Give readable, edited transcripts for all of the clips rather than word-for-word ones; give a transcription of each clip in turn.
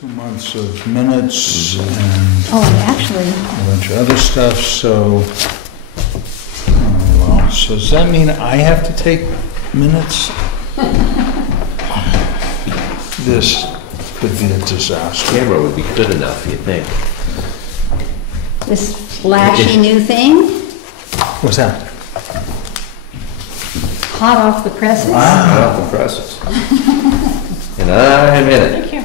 2 months of minutes and Oh, actually, a bunch of other stuff, so, oh, well, so does that mean I have to take minutes? This could be a disaster. Camera would be good enough, you think? this flashy new thing, What's that? hot off the presses. Right off the presses. And I'm in it. Thank you.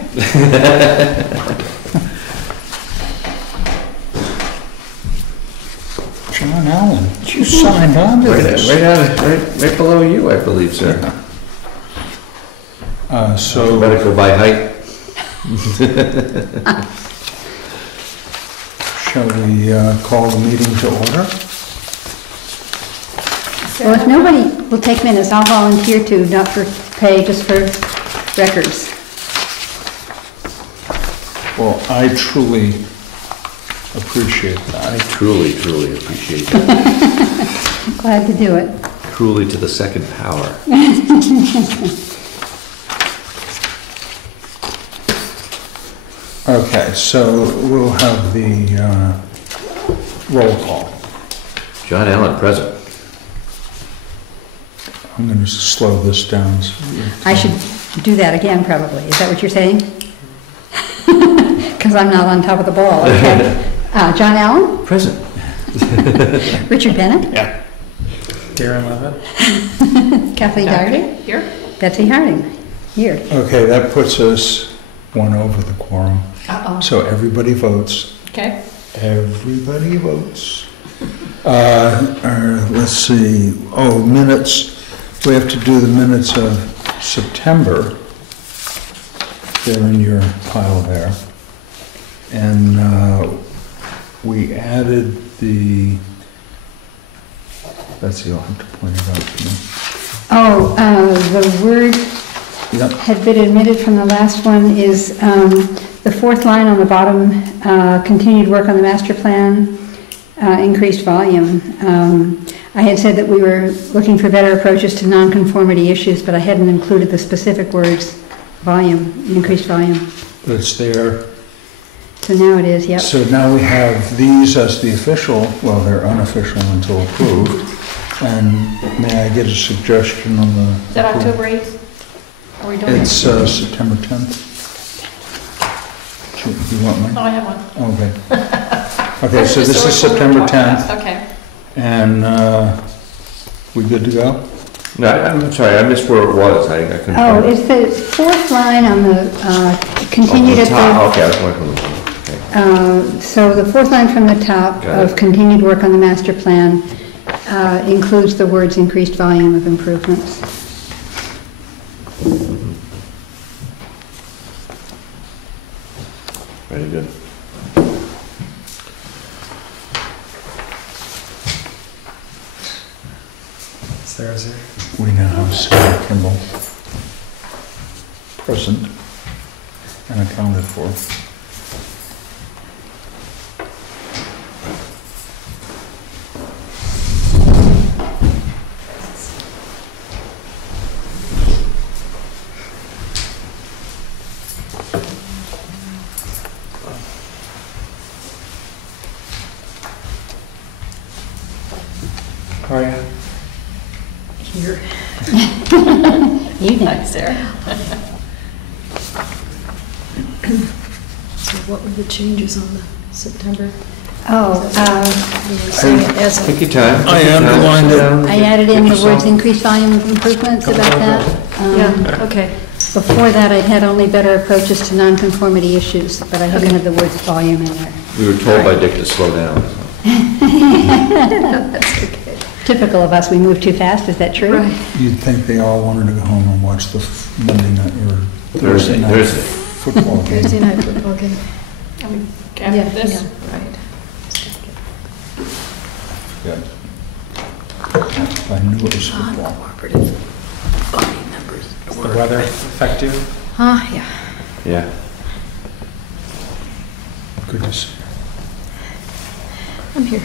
John Allen, you signed on to this. Right below you, I believe, sir. So, Better go by height. shall we call the meeting to order? Well, if nobody will take minutes, I'll volunteer to, not for pay, just for records. Well, I truly appreciate that. I truly, truly appreciate that. Glad to do it. Truly to the second power. Okay, so we'll have the roll call. John Allen, present. I'm going to slow this down. I should do that again, probably. Is that what you're saying? Because I'm not on top of the ball, okay. John Allen? Present. Richard Bennett? Yeah. Darren Levitt. Kathleen Dougherty? Here? Betsy Harding? Here. Okay, that puts us one over the quorum. Uh-oh. So everybody votes. Okay. Everybody votes. Let's see, minutes. We have to do the minutes of September. They're in your pile there. And we added the, Betsy, you'll have to point it out to me. The word Yep. had been omitted from the last one is the fourth line on the bottom, continued work on the master plan, increased volume. I had said that we were looking for better approaches to nonconformity issues, but I hadn't included the specific words, volume, increased volume. It's there. So now it is, yep. So now we have these as the official, well, they're unofficial until approved. And may I get a suggestion on the? Is that October 8th? Are we doing it? It's September 10th. You want Oh, mine? I have one. Okay. Okay, so this is September 10th, Okay. and we good to go? No, I'm sorry, I missed where it was. I couldn't. Oh, find it. it's the fourth line on the, continued Oh, at the top. the, Okay, I was going from the top. Okay. so the fourth line from the top Got of it. continued work on the master plan includes the words increased volume of improvements. Very good. Sarah's here. We now have Sarah Kimball present and accounted for. How are you? Here. You Hi, know. Sarah. So what were the changes on the September? Oh, You were saying it as Take your time. I underlined it. I added in the words increased volume of improvements about that. yeah, okay. Before that, I'd had only better approaches to nonconformity issues, but I hadn't had the words volume in there. We were told by Dick to slow down. That's okay. Typical of us, we move too fast, is that true? Right. You'd think they all wanted to go home and watch the Monday night or Thursday night Thursday. football game. Thursday night football game. I mean, Yeah, after this. yeah, right. Yeah. I knew it was football. Non-cooperative body members. Does the weather affect you? Yeah. Yeah. Good to see. I'm here.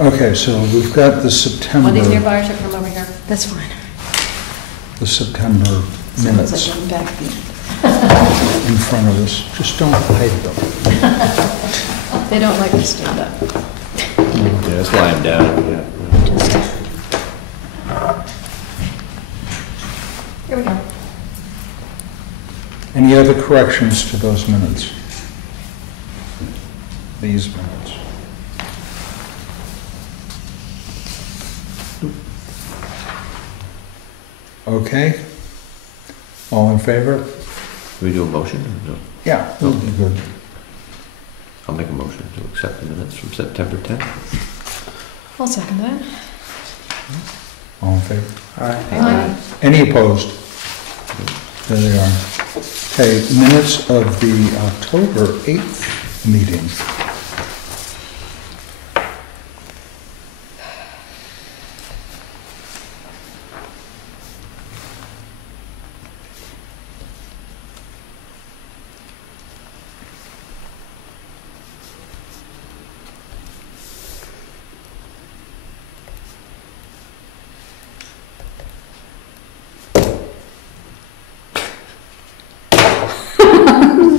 Okay, so we've got the September, Monday's nearby, I should come over here. That's fine. the September Sounds minutes. like I'm back again. in front of us. Just don't hide them. They don't like to stand up. Yeah, just lie 'em down. Yeah. Here we go. Any other corrections to those minutes? These minutes? Okay. All in favor? Do we do a motion? No. Yeah, that'll be good. I'll make a motion to accept the minutes from September 10th. I'll second that. All in favor? All right. Aye. Any opposed? There they are. Okay, minutes of the October 8th meeting.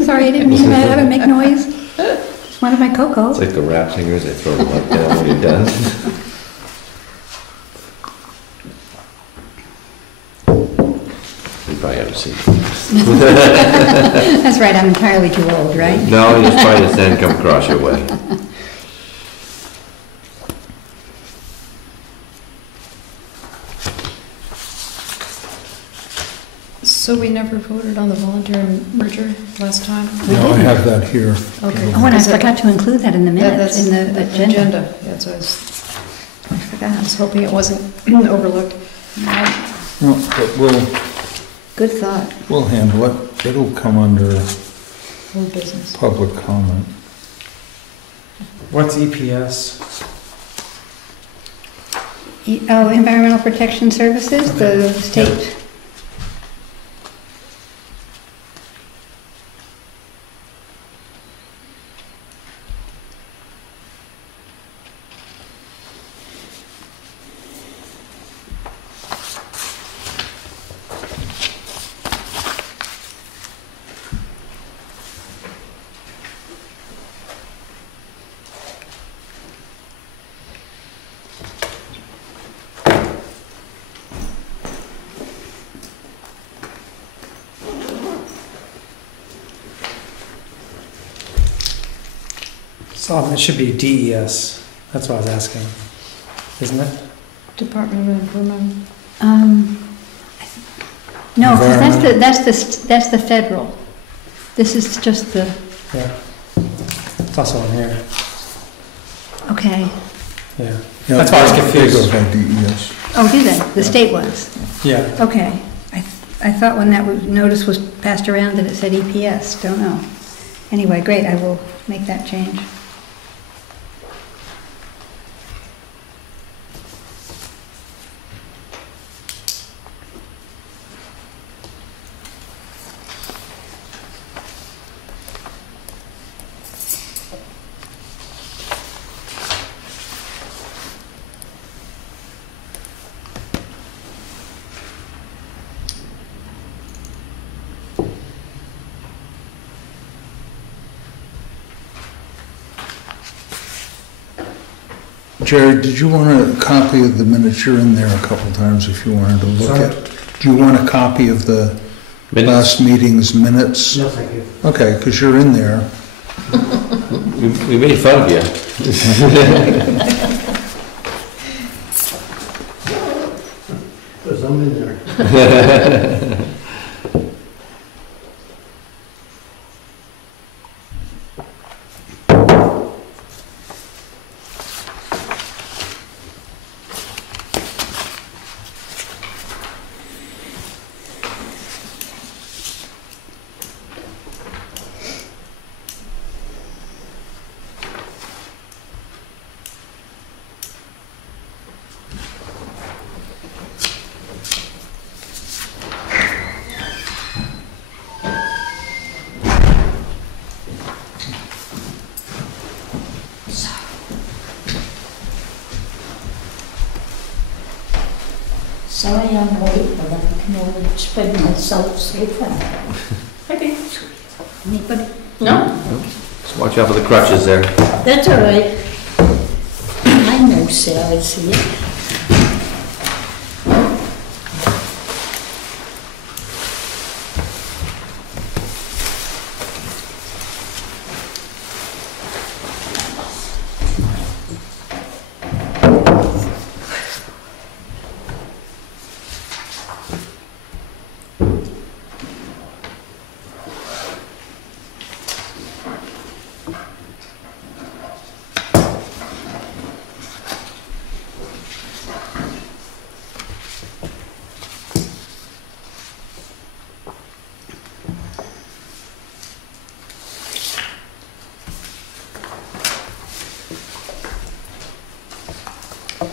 Sorry, I didn't mean to have it make noise. Just wanted my cocoa. It's like the rap singers, they throw the mic down when you're done. You probably haven't seen it. That's right, I'm entirely too old, right? No, you just find the sand come across your way. So we never voted on the voluntary merger last time? No, I have that here. Okay. Oh, and I forgot to include that in the minutes, That's in the agenda. That's what I I was forgot. hoping it wasn't overlooked. No, but Good thought. we'll handle it. It'll come under Old business. public comment. What's EPS? Oh, Environmental Protection Services, the state. So it should be DES. That's what I was asking, isn't it? Department of Improvement. No, 'cause Environmental. that's the federal. This is just the, Yeah. It's also on here. okay. Yeah. Yeah, That's why I was they confused. go by DES. Oh, did they? The state ones? Yeah. Okay. I thought when that notice was passed around that it said EPS, don't know. Anyway, great, I will make that change. Jerry, did you want a copy of the minutes? You're in there a couple times if you wanted to look Sorry? at. Do you want a copy of the Minutes? last meeting's minutes? No, thank you. Okay, because you're in there. We made fun of you. Because I'm in there. Sorry I'm late, but I can only spread myself so far. I didn't. Anybody? No? Just watch out for the crutches there. That's all right. I know Sally's here.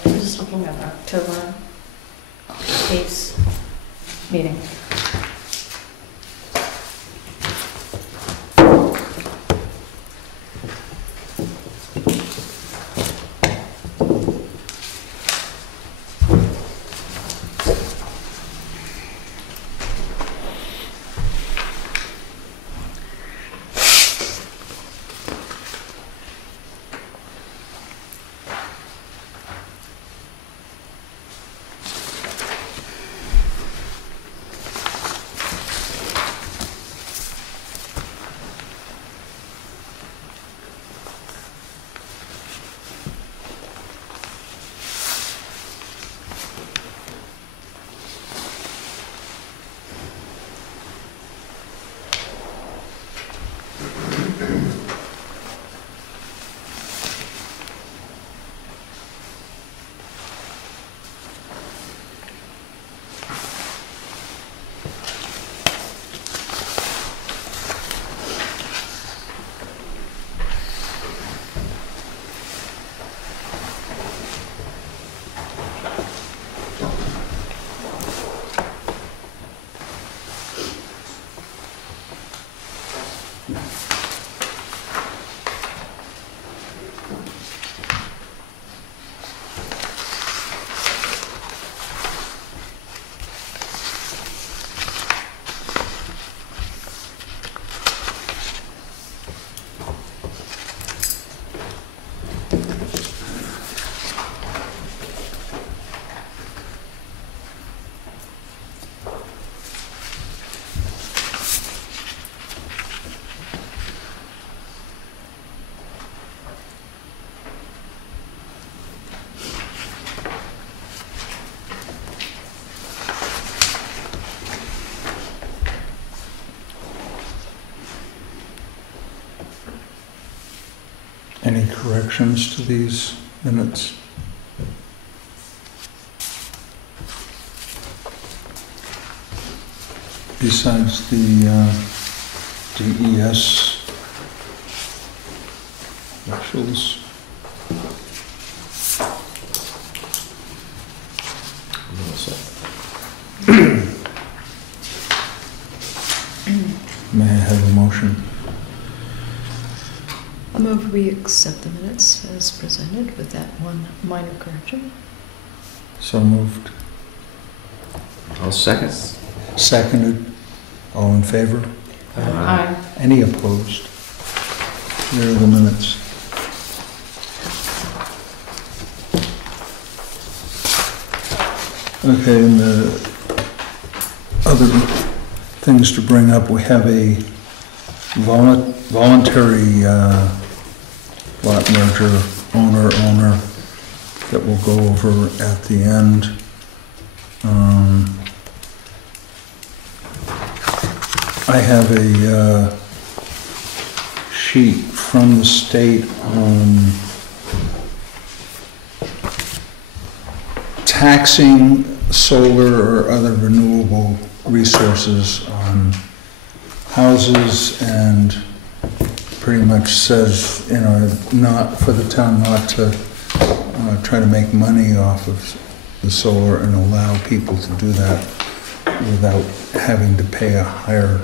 Just looking at October 8th meeting. Any corrections to these minutes? Besides the DES officials? May I have a motion? I move we accept the minutes as presented with that one minor correction. So moved. I'll second. Seconded. All in favor? Aye. Any opposed? There are the minutes. Okay, and the other things to bring up, we have a voluntary lot merger, owner that we'll go over at the end. I have a sheet from the state on taxing solar or other renewable resources on houses, and pretty much says, you know, not for the town not to try to make money off of the solar and allow people to do that without having to pay a higher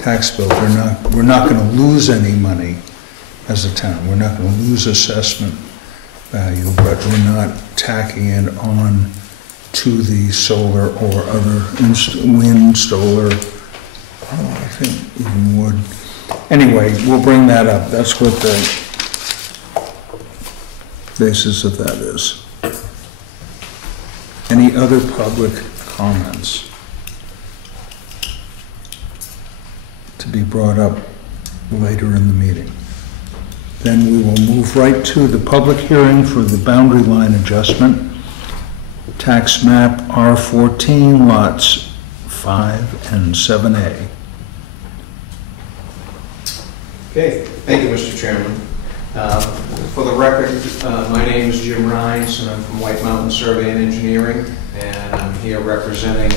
tax bill. We're not going to lose any money as a town. We're not going to lose assessment value, but we're not tacking it on to the solar or other wind, solar, I think even wood. Anyway, we'll bring that up. That's what the basis of that is. Any other public comments to be brought up later in the meeting? Then we will move right to the public hearing for the boundary line adjustment. Tax map R14 lots 5 and 7A. Okay, thank you, Mr. Chairman. For the record, my name is Jim Rines, and I'm from White Mountain Survey and Engineering, and I'm here representing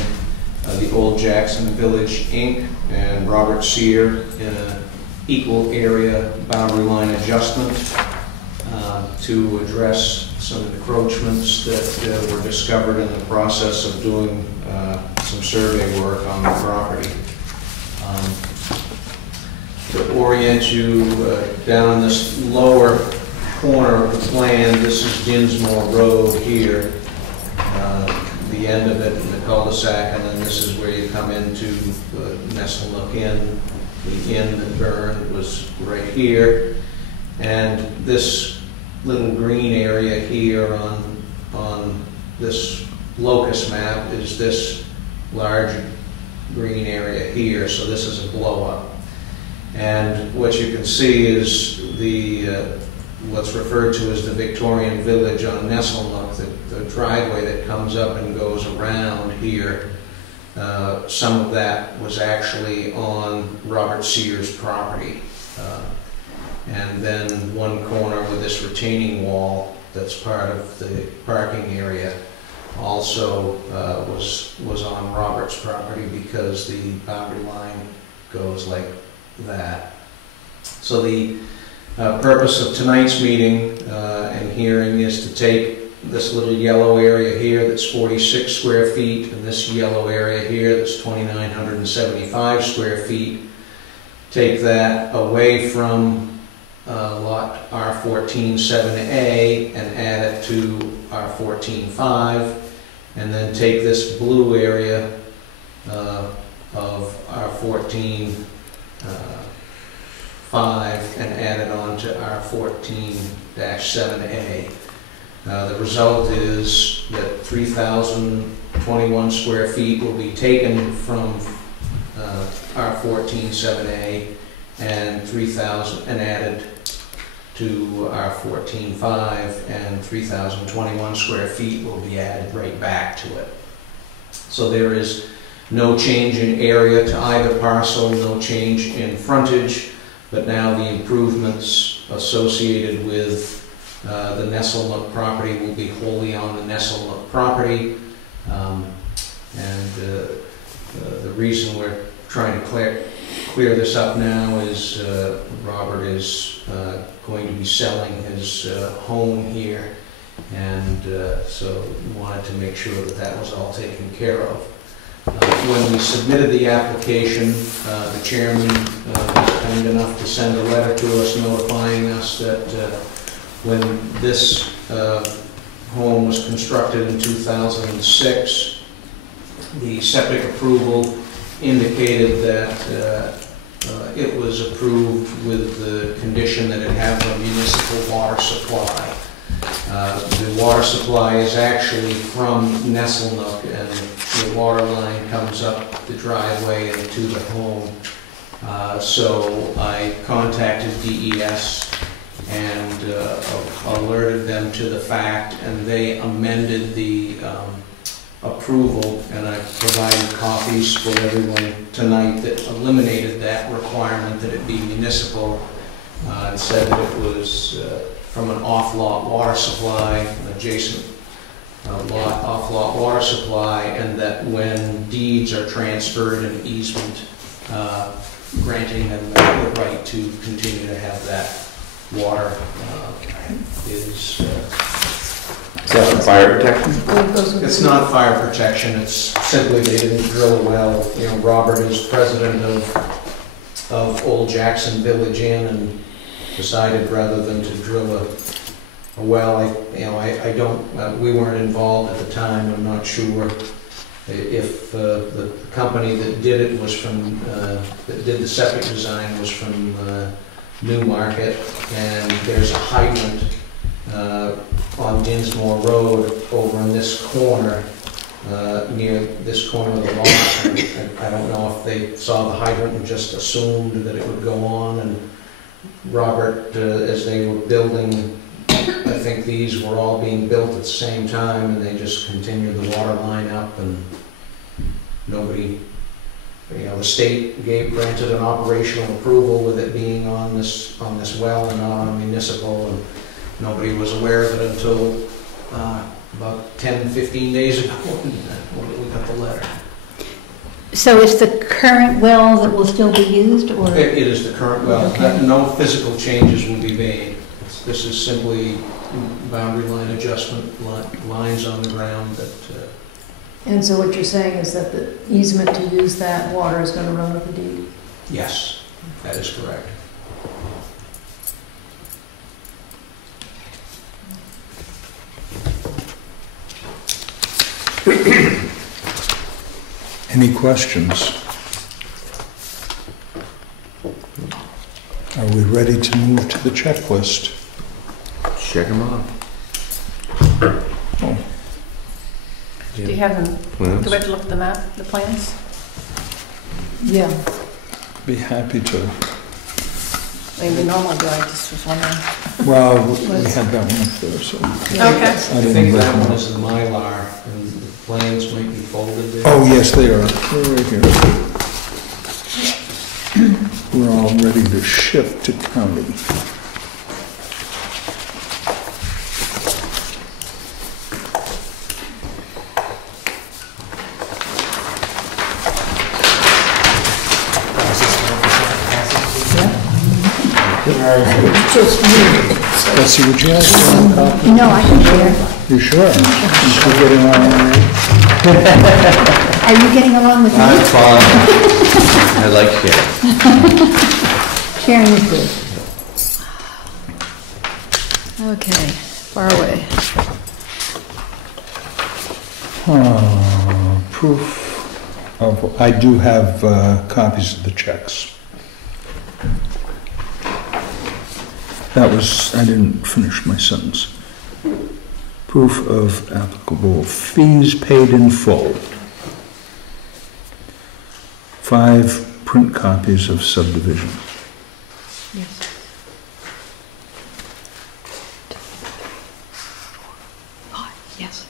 the Old Jackson Village, Inc. and Robert Sear in an equal area boundary line adjustment to address some encroachments that were discovered in the process of doing some survey work on the property. To orient you down this lower corner of the plan, this is Dinsmore Road here, the end of it in the cul-de-sac, and then this is where you come into Nesselnook Inn. The inn that burned was right here, and this little green area here on this locus map is this large green area here, so this is a blow-up. And what you can see is the what's referred to as the Victorian Village on Nesselnook, the driveway that comes up and goes around here. Some of that was actually on Robert Sear's property. And then one corner with this retaining wall that's part of the parking area also was on Robert's property because the boundary line goes like that. So the purpose of tonight's meeting and hearing is to take this little yellow area here that's 46 square feet and this yellow area here that's 2,975 square feet, take that away from lot R14-7A and add it to R14-5, and then take this blue area of R14-5 and add it on to R14-7A. The result is that 3,021 square feet will be taken from R14-7A and 3,000 and added to R14-5, and 3,021 square feet will be added right back to it. So there is no change in area to either parcel, no change in frontage, but now the improvements associated with the Nesselnook property will be wholly on the Nesselnook property. The reason we're trying to clear this up now is Robert is going to be selling his home here, and so we wanted to make sure that that was all taken care of. When we submitted the application, the chairman was kind enough to send a letter to us notifying us that when this home was constructed in 2006, the septic approval indicated that it was approved with the condition that it had a municipal water supply. The water supply is actually from Nesselnook, and the water line comes up the driveway and to the home. So I contacted DES and alerted them to the fact, and they amended the approval, and I provided copies for everyone tonight that eliminated that requirement that it be municipal, and said that it was from an off-lot water supply, an adjacent off-lot water supply, and that when deeds are transferred, an easement granting them the right to continue to have that water is that for fire protection? it's not fire protection, it's simply they didn't drill a well. You know, Robert is president of Old Jackson Village Inn and decided rather than to drill a well, I don't, we weren't involved at the time, I'm not sure If the company that did it was from, that did the septic design was from Newmarket, and there's a hydrant on Dinsmore Road over in this corner, near this corner of the lot. I don't know if they saw the hydrant and just assumed that it would go on, and Robert, as they were building, I think these were all being built at the same time, and they just continued the water line up, and nobody, the state granted an operational approval with it being on this well and not on municipal, and nobody was aware of it until about 10, 15 days ago when we got the letter. So it's the current well that will still be used, or? It is the current well. Okay. No physical changes will be made. This is simply boundary line adjustment, lines on the ground that... And so what you're saying is that the easement to use that water is going to run with the deed? Yes, that is correct. Any questions? Are we ready to move to the checklist? Check them off. Oh, Do you have them, Plans? do we have to look at the map, the plans? Yeah. be happy to. I mean, we normally do, I just was wondering. Well, we had that one up there, so. Okay. I think that one is the Mylar, and the plans might be folded there. Oh, yes, they are. They're right here. We're all ready to shift to county. Betsy, would you like one copy? No, I can share. You sure? You should get it on. Are you getting along with I'm me? fine. I like sharing. Sharing is good. Okay, far away. Proof of, I do have copies of the checks. That was, I didn't finish my sentence. Proof of applicable fees paid in full. 5 print copies of subdivision. Yes. Yes.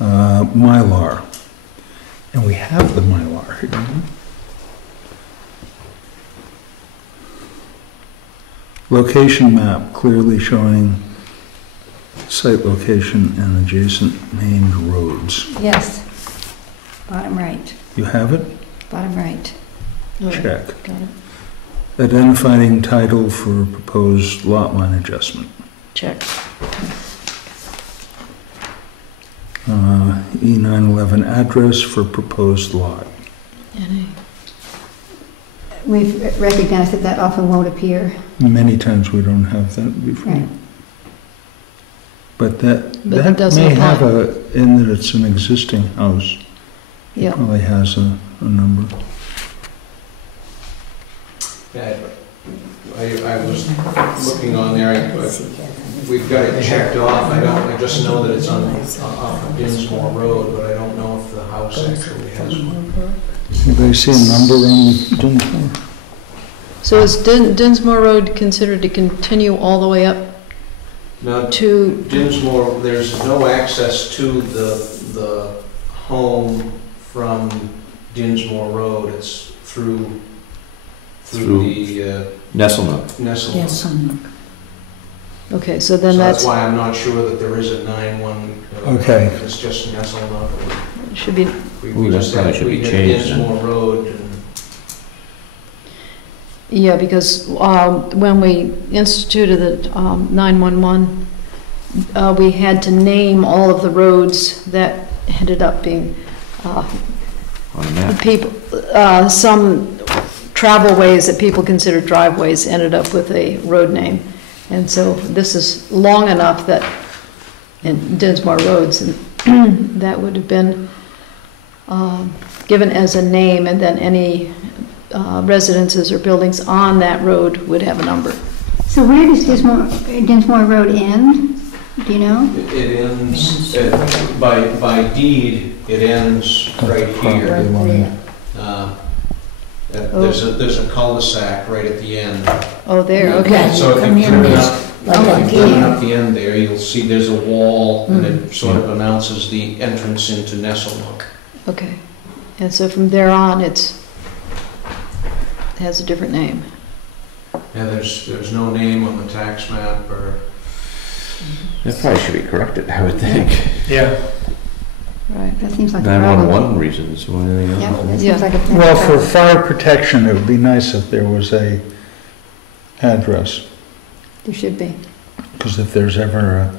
Mylar. And we have the Mylar here. Location map clearly showing site location and adjacent named roads. Yes. Bottom right, You have it? bottom right. Check. Got it. Identifying title for proposed lot line adjustment. Check. E911 address for proposed lot. NA. We've recognized that that often won't appear. Many times we don't have that before. Right. But that But it doesn't may have apply. in that it's an existing house. It Yeah. probably has a number. Yeah, I was looking on there, we've got it checked off, I just know that it's off of Dinsmore Road, but I don't know if the house actually has one. Anybody see a number on Dinsmore? So is Dinsmore Road considered to continue all the way up Now, to, Dinsmore, there's no access to the home from Dinsmore Road, it's through the Nesselnook. Nestle. Yes, okay, so So then that's that's, why I'm not sure that there is a 9-1. Okay. It's just Nestle. should be, Ooh, that probably should be changed then. Dinsmore Road, and yeah, because when we instituted the 911, we had to name all of the roads that ended up being On the map. people, some travel ways that people consider driveways ended up with a road name. And so this is long enough that in Dinsmore Roads, and that would have been given as a name, and then any residences or buildings on that road would have a number. So where does Dinsmore Road end? Do you know? It ends, by deed, it ends right here. Property line. There's a cul-de-sac right at the end. Oh, there, okay. Yeah, So you if come you in turn this, up, like a turn gate. up the end there, you'll see there's a wall, and it sort of announces the entrance into Nesselnook. Okay. And so from there on, it has a different name. And there's no name on the tax map or... That probably should be corrected, I would think. Yeah. Right. That seems like a problem. 911 reasons or anything Yeah, else. that Yeah. seems like a Well, for problem. fire protection, it would be nice if there was a address, There should be. because if there's ever a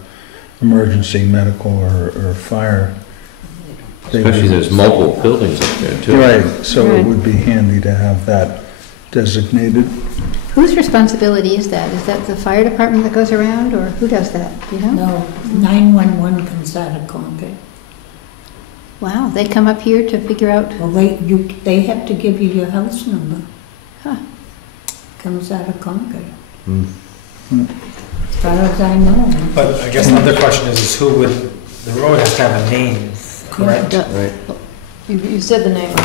emergency medical or fire. they Especially would- there's multiple buildings up there too. Right, so it Right. would be handy to have that designated. Whose responsibility is that? Is that the fire department that goes around, or who does that? Do you know? No, 911 comes out of Concord. Wow, they come up here to figure out, Well, they have to give you your house number. Huh. Comes out of Concord, Hmm. as far as I know. But I guess another question is who would, the road has to have a name, correct? Right. You said the name.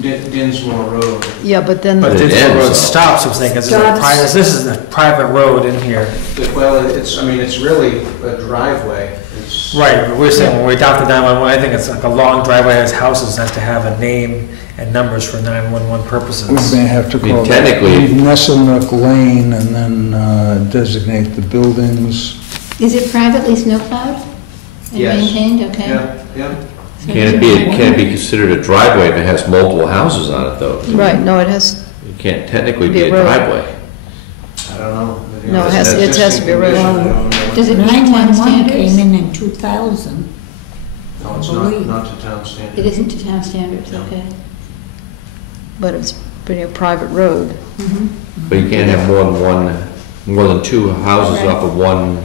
Dinsmore Road. Yeah, but then, But It Dinsmore ends, Road though. stops, I'm saying, 'cause Stops. this is a private road in here. Well, it's really a driveway. It's... Right, but we're saying when we adopted 911, I think it's like a long driveway has houses, has to have a name and numbers for 911 We purposes. may have to I mean, call that technically- Nesselnook Lane and then designate the buildings. is it privately snowplowed and Yes. maintained? Okay. Yeah. Can't it be considered a driveway if it has multiple houses on it though? right, no, it has, It can't technically be Be a a road. driveway. I don't know. No, it has to be a road. Does it meet town 911 standards? came in 2000. No, it's not to town standard. It isn't to town standards, No. okay. but it's pretty a private road. Mhm. But you can't have more than two houses off of one,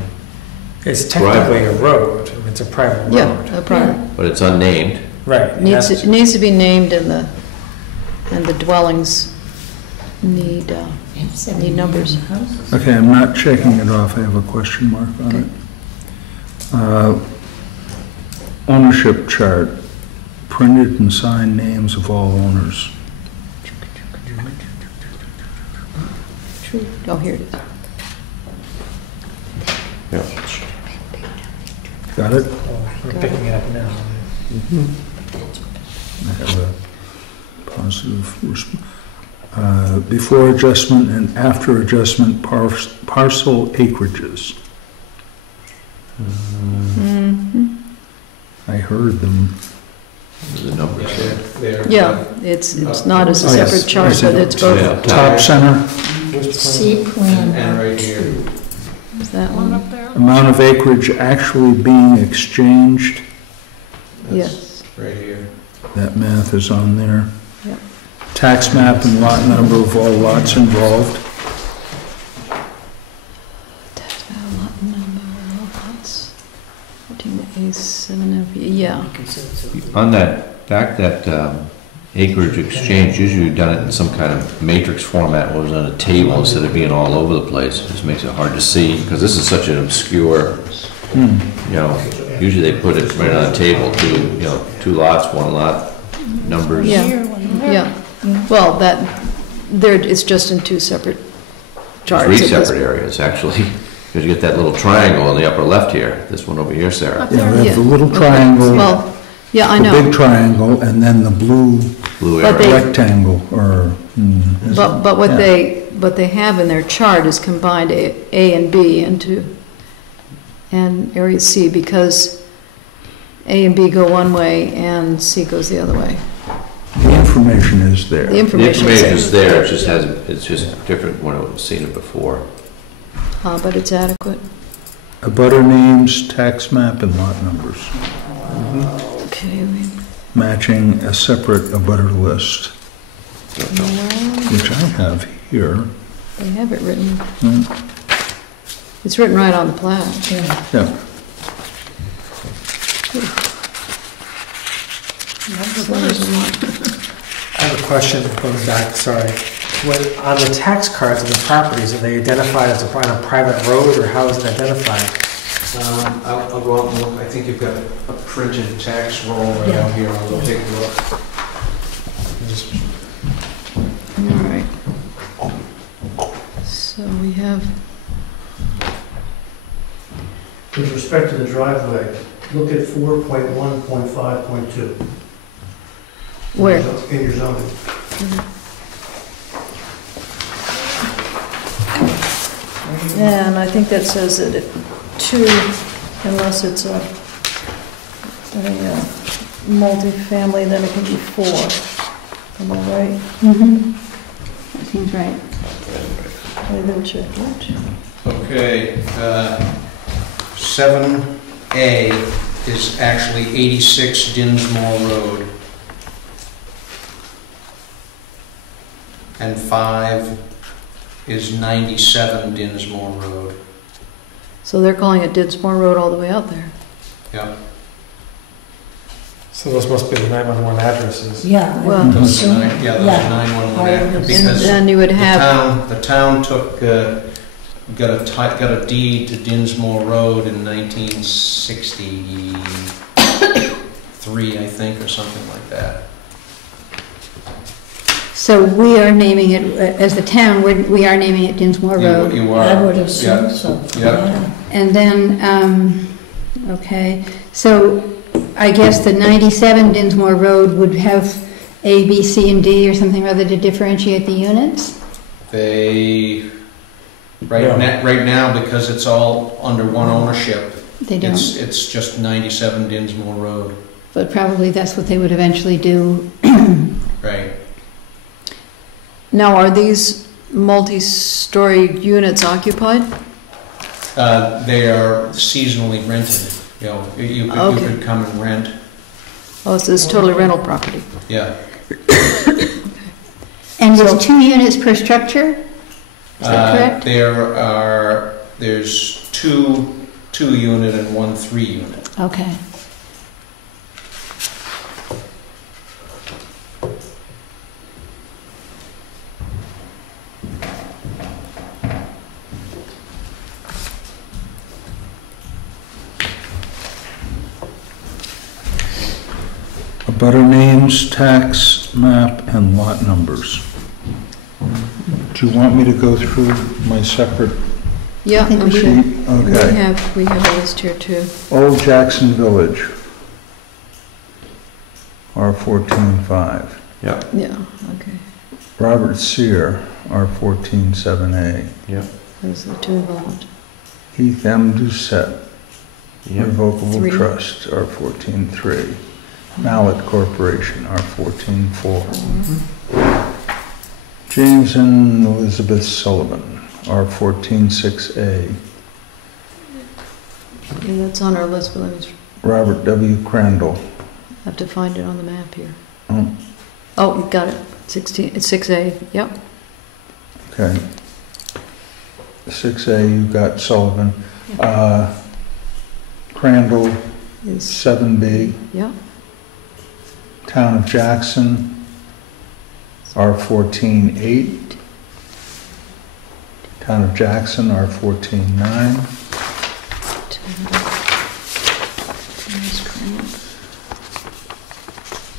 It's technically a road, I mean, it's a private road. Yeah, a private. but it's unnamed. Right. it Needs, has it needs to be named and the dwellings need, Need numbers. Houses. Okay, I'm not checking it off, I have a question mark on it. Ownership chart, printed and signed names of all owners. oh, here it is. Got it? We're picking it up now. I have a positive response. Before adjustment and after adjustment parcel acreages. Mhm. I heard them. The numbers there. There. Yeah, it's not as a Oh, yes. separate chart, Is but it- it's both. Yeah. Top center, See plan. And right here. Is that one? amount of acreage actually being exchanged, Yes. Right here. that math is on there. Yep. Tax map and lot number of all lots involved. Tax map, lot number, lots, 14 to A7, yeah. On that acreage exchange, usually you've done it in some kind of matrix format, where it was on a table instead of being all over the place. It just makes it hard to see, because this is such an obscure, you know, usually they put it right on a table, two lots, one lot, numbers. Yeah, yeah. Well, it's just in two separate charts. Three It does- separate areas, actually, because you get that little triangle in the upper left here, this one over here, Sarah. Yeah, we have the Yeah. little triangle, Well, yeah, I the big know, triangle, and then the blue Blue But area. rectangle, or, is but, it? but what Yeah. they have in their chart is combined A and B and Area C, because A and B go one way and C goes the other way. The information is there. The The information information is is there, it's just different when it was seen it before. but it's adequate. Abutter names, tax map, and lot numbers, Okay, matching a separate abutter list, which I have here. they have it written. Hmm. It's written right on the plat. Yeah, So there's a lot. I have a question going back, sorry. When, on the tax cards of the properties, are they identified as on a private road, or how is it identified? I'll go out and look. I think you've got a printed tax roll right out here. I'll go take a look. Just- All right. So we have, With respect to the driveway, look at 4.1.5.2. where? In your zoning. And I think that says that if 2, unless it's a multifamily, then it can be 4. Am I right? Mm-hmm. That seems right. I will check that. Okay, 7A is actually 86 Dinsmore Road. And 5 is 97 Dinsmore Road. So they're calling it Dinsmore Road all the way out there. Yep. So those must be the 911 addresses. Yeah. I Well- would Those are assume- nine- yeah, those yeah. are 911 I would addresses. assume. And Because then you would have, the town took, got a deed to Dinsmore Road in 1963, I think, or something like that. So we are naming it, as the town, we are naming it Dinsmore Road. You I are. would assume Yeah. so. Yeah. And then, okay, so I guess the 97 Dinsmore Road would have A, B, C, and D or something rather to differentiate the units? They, right now, because it's all under one ownership, They don't, it's just 97 Dinsmore Road. but probably that's what they would eventually do. Right. now are these multi-story units occupied? They are seasonally rented. You know, you Okay. could come and rent. Oh, so it's totally rental property. Yeah. And there's 2 units per structure? Is that correct? There's two 2-unit and 1 3-unit. Okay. Abutter names, tax map, and lot numbers. Do you want me to go through my separate Yeah, think we and should. sheet? Okay. we have a list here too. Old Jackson Village, R14-5. Yeah, okay. Robert Sear, R14-7A. Those are the 2 involved. Heath M. Doucette, Revocable 3. Trust, R14-3. Mallet Corporation, R14-4. James and Elizabeth Sullivan, R14-6A. Yeah, that's on our list, but I was, Robert W. Crandall. have to find it on the map here. Oh, Oh, we got it. 16, it's 6A, yep. okay. 6A, you've got Sullivan. Crandall, Is, 7B. yeah, Town of Jackson, R14-8. Town of Jackson, R14-9.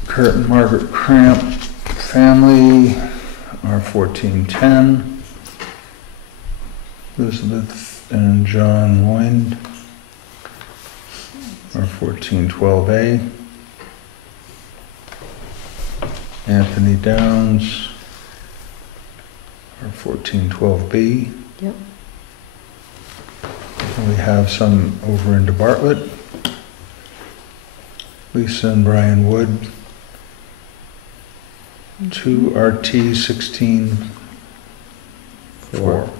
Kurt and Margaret Cramp family, R14-10. Elizabeth and John Loynd, R14-12A. Anthony Downs, R14-12B. Yep. And we have some over into Bartlett. Lisa and Brian Wood. 2 RT-16-4.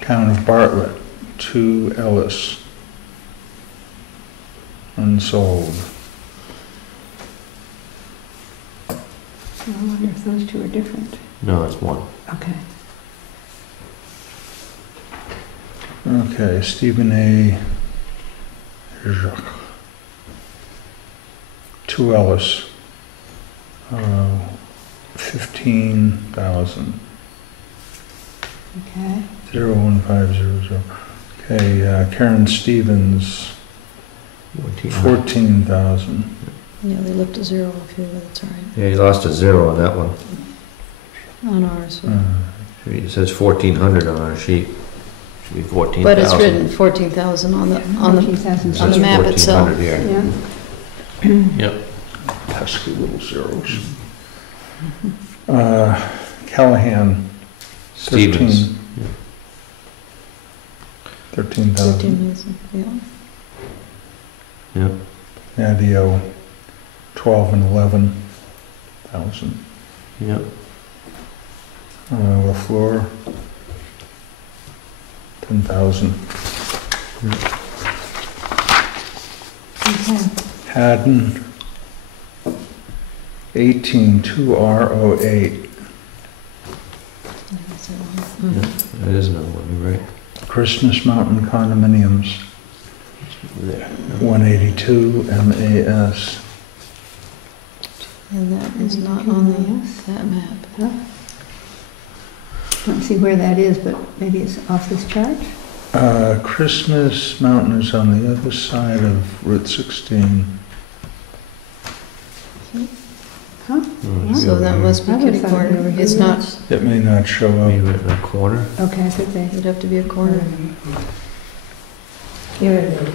Town of Bartlett, 2 Ellis. Unsold. I wonder if those 2 are different. No, it's 1. Okay. Okay, Stephen A. 2 Ellis, 15,000. Okay. 01500. Okay, Karen Stevens, 14,000. Yeah, they left a zero a few, that's all right. Yeah, you lost a zero on that one. On ours, It says 1,400 on our sheet. Should be 14,000. but it's written 14,000 on the 14,000. on the map itself. 1,400 here. Yeah. Yep. Pesky little zeros. Callahan, Stevens. 13,000. 13,000, yeah. Yep. Nadio, 12 and 11,000. Yep. LaFleur, 10,000. Okay. Haddon, 18,2R08. That is another one, you're right. Christmas Mountain Condominiums, There. 182 MAS. And that is not on that map. Don't see where that is, but maybe it's off this chart? Christmas Mountain is on the other side of Route 16. Huh? So that must be I would've kitty thought corner. over here. It's not, It may not show Maybe up. right in the corner. Okay, I think they, it'd have to be a corner. Here it is.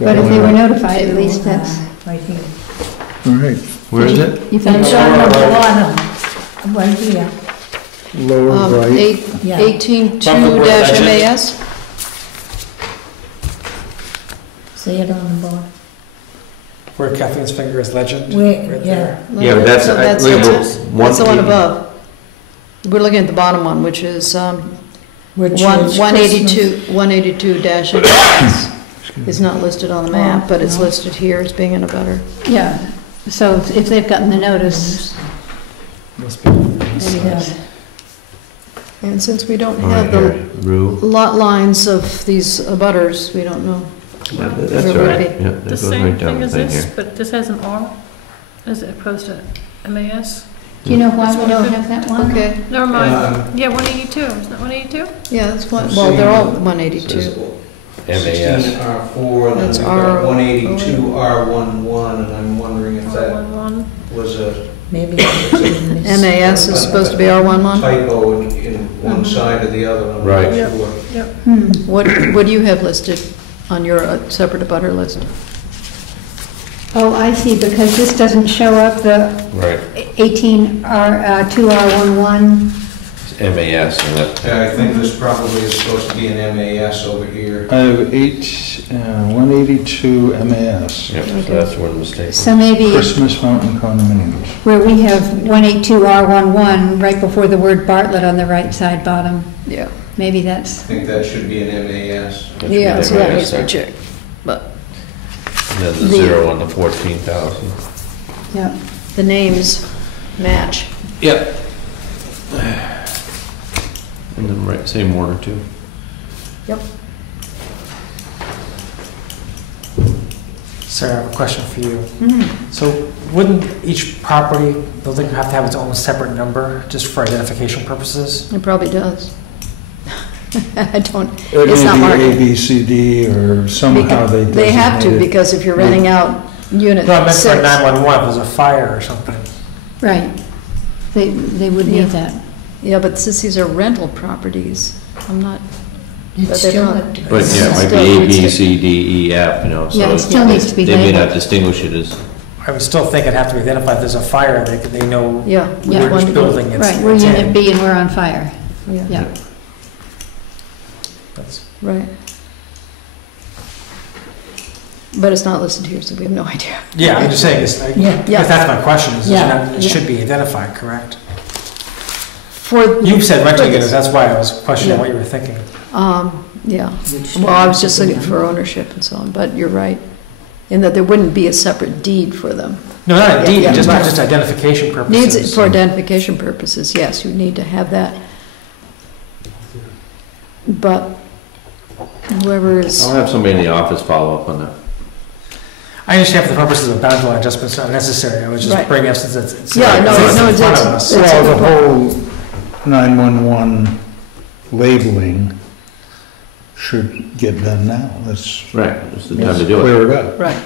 but if they were notified, at least that's, Right here. All right, Where is it? you found It's it? on the bottom, right here. lower right. Yeah. 18-2-MAS? See it on the bottom. Where Kathleen's finger is legend? Where, right yeah. there. Yeah, but that's, That's look at the one above. We're looking at the bottom one, which is Which is Christmas. 182-MAS. It's not listed on the map, but it's listed here as being in a butter. Yeah, so if they've gotten the notice, Must be. maybe that's, And since we don't All have right, the here. Rue. lot lines of these butters, we don't know. Yeah, that's There all would right. be. Yeah, that The goes same right down thing the as thing this, here. but this has an R as opposed to MAS. do you know why we don't have that one? Okay, Never mind. Yeah, 182. Isn't that 182? yeah, that's one, well, they're all 182. 16 R4, then That's we've got R- 182 R11, and I'm wondering if that 411. was a Maybe it's in this. MAS is supposed to be R11? typo in one side or the other. I'm not Right. Yep. sure. Hmm. What do you have listed on your separate abutter list? Oh, I see, because this doesn't show up, the Right. 2R11. MAS, and that, Yeah, I think this probably is supposed to be an MAS over here. I have 182 MAS, yep, so that's where the mistake was. So maybe Christmas Mountain Condominiums. where we have 182R11, right before the word Bartlett on the right side bottom, Yeah. maybe I that's, think that should be an MAS. That should be Yeah, so that MAS needs to there. be checked. But And then the the- zero on the 14,000. yeah. the names match. Yep. In the right, same order too. Sarah, I have a question for you. Mm-hmm. So wouldn't each property building have to have its own separate number just for identification purposes? It probably does. I don't, It it's not may be A, marked. B, C, D, or somehow they designate They have to, it. because if you're renting out unit No, I meant for 6. 911, if there's a fire or something. Right. They would Yeah. need that. Yeah, but since these are rental properties, I'm not, But It's they're still not- have to go. But yeah, it might be Still, A, it's B, still- C, D, E, F, you know, so. Yeah, it still needs to be They may not labeled. distinguish it as, I would still think it'd have to be identified if there's a fire, they know yeah. Yeah, which building it's Right, we're it's Unit in. B and we're on fire. Yeah, Yeah. That's- right. But it's not listed here, so we have no idea. Yeah, I'm just saying, it's like, Yeah. Yeah. if that's my question, is Yeah. it should be identified, correct? For, You said rental For this- units, that's why I was questioning Yeah. what you were thinking. yeah. Which Well, I was should just be looking on. for ownership and so on, but you're right, in that there wouldn't be a separate deed for them. No, not Yeah, indeed, yeah, just right. just identification purposes. Needs it for identification purposes, yes, you need to have that. But whoever is, I'll have somebody in the office follow up on that. I understand for the purposes of boundary line adjustments not necessary, I was just Right. bringing up since it's. Yeah, no, it's no, in front it's- of us. it's- Well, the whole 911 labeling should get done now. Let's Right, it's the time to do it. clear it up. Right.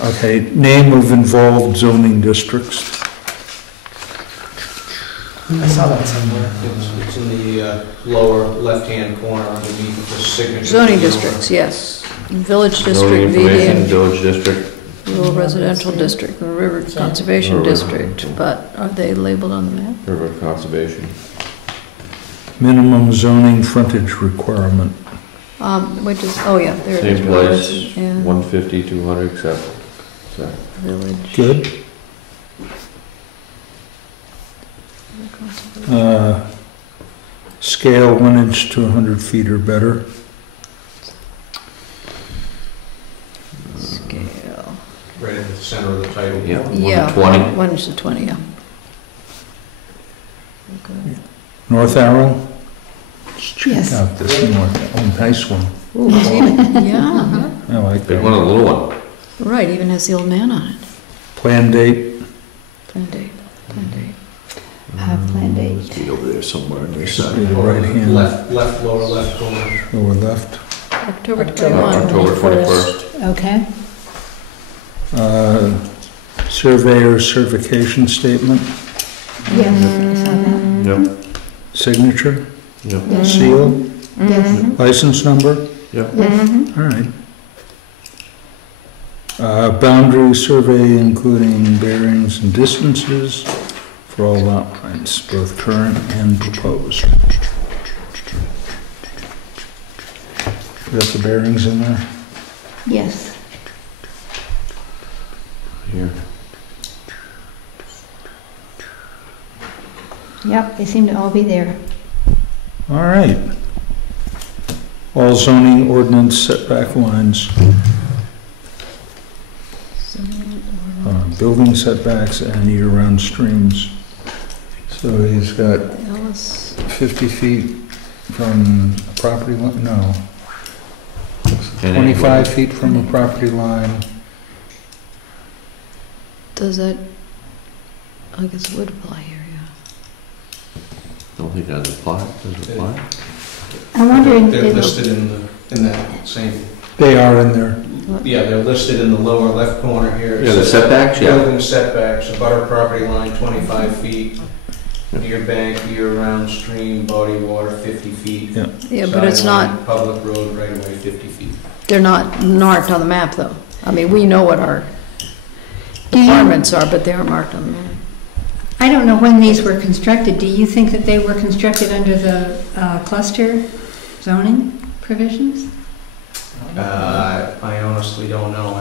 Okay, name of involved zoning districts. I saw that somewhere. It's in the lower left-hand corner underneath the signature. Zoning districts, yes. Village Zoning district, information, median, village district. rural residential district, and river conservation River. district, but are they labeled on the map? River conservation. Minimum zoning frontage requirement. Which is, oh yeah, there it is. Same rural place, resi- and 150, 200, except, so. Village. Good. Scale 1 inch to 100 feet or better. Scale. Right in the center of the title. Yeah, 1 Yeah, to 20. 1 inch to 20, yeah. Okay. North arrow. Let's check Yes. out this north, oh, nice one. Ooh, it's even, yeah, I like Big that. one or the little one? right, even has the old man on it. Plan date, Plan date, plan date. Plan date. Must be over there somewhere on this be side. the right hand, Left, lower left corner. lower left. October 21. October 21st. Okay. Surveyor certification statement, Yes, I saw that. Yep, signature, yep, seal, Yes. license number, yep. all right. Boundary survey including bearings and distances for all lot lines, both current and proposed. Got the bearings in there? Yes. Here. Yep, they seem to all be there. All right. All zoning ordinance setback lines, building setbacks and year-round streams. So he's got Ellis, 50 feet from a property line, no, And 25 feet from a property line. does that, I guess it would apply here, yeah. Don't think that applies, does it apply? I'm wondering, They're if- listed in that same, They are in there. yeah, they're listed in the lower left corner here. Yeah, the setbacks, yeah. Building setbacks, abutter property line 25 feet, near bank, year-round stream, body water 50 feet. Yeah, but it's not, Sideline, public road right away 50 feet. they're not marked on the map, though. I mean, we know what our Do you- requirements are, but they aren't marked on the map. I don't know when these were constructed. Do you think that they were constructed under the cluster zoning provisions? I honestly don't know.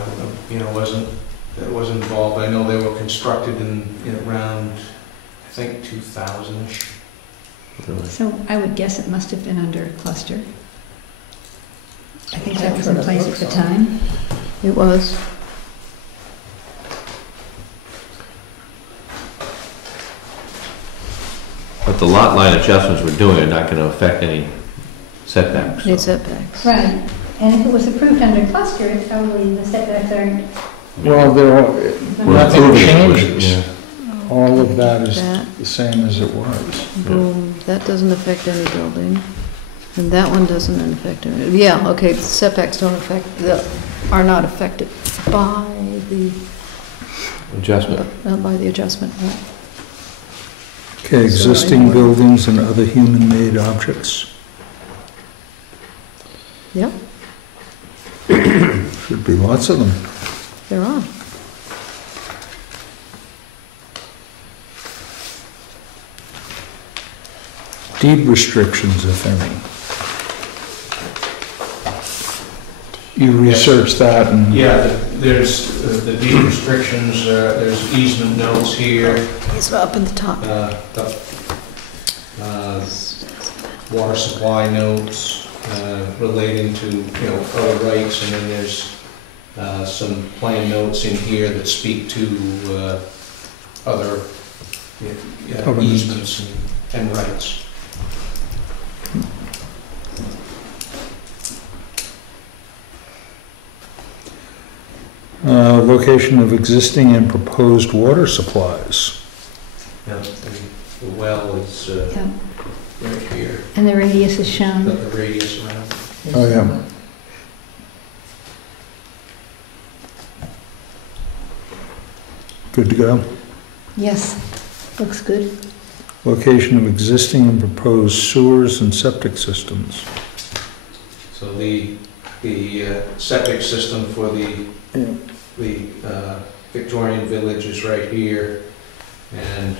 Wasn't involved. I know they were constructed in around, I think, 2000-ish. Really? So I would guess it must have been under cluster. I think that was in place at the time. It was. But the lot line adjustments we're doing are not gonna affect any setbacks. so. Need setbacks. Right. And if it was approved under cluster, it's probably the setbacks aren't. Well, they're all, We're nothing approving it, changes. yeah. All of that is That. the same as it was. Boom, that doesn't affect any building. And that one doesn't affect any, yeah, okay, setbacks don't affect, are not affected by the, Adjustment. by the adjustment, right? Okay, existing buildings and other human-made objects. Yep, Should be lots of them. they're on. Deed restrictions, if any. You researched that and... Yeah, there's the deed restrictions, there's easement notes here, It's up in the top. Water supply notes relating to, other rights, and then there's some plan notes in here that speak to other easements and rights. Location of existing and proposed water supplies. Yeah, the well is Yeah. right here, And the radius is shown. got the radius around. Oh, yeah. Good to go. Yes, looks good. Location of existing and proposed sewers and septic systems. So the septic system for the Victorian Village is right here, and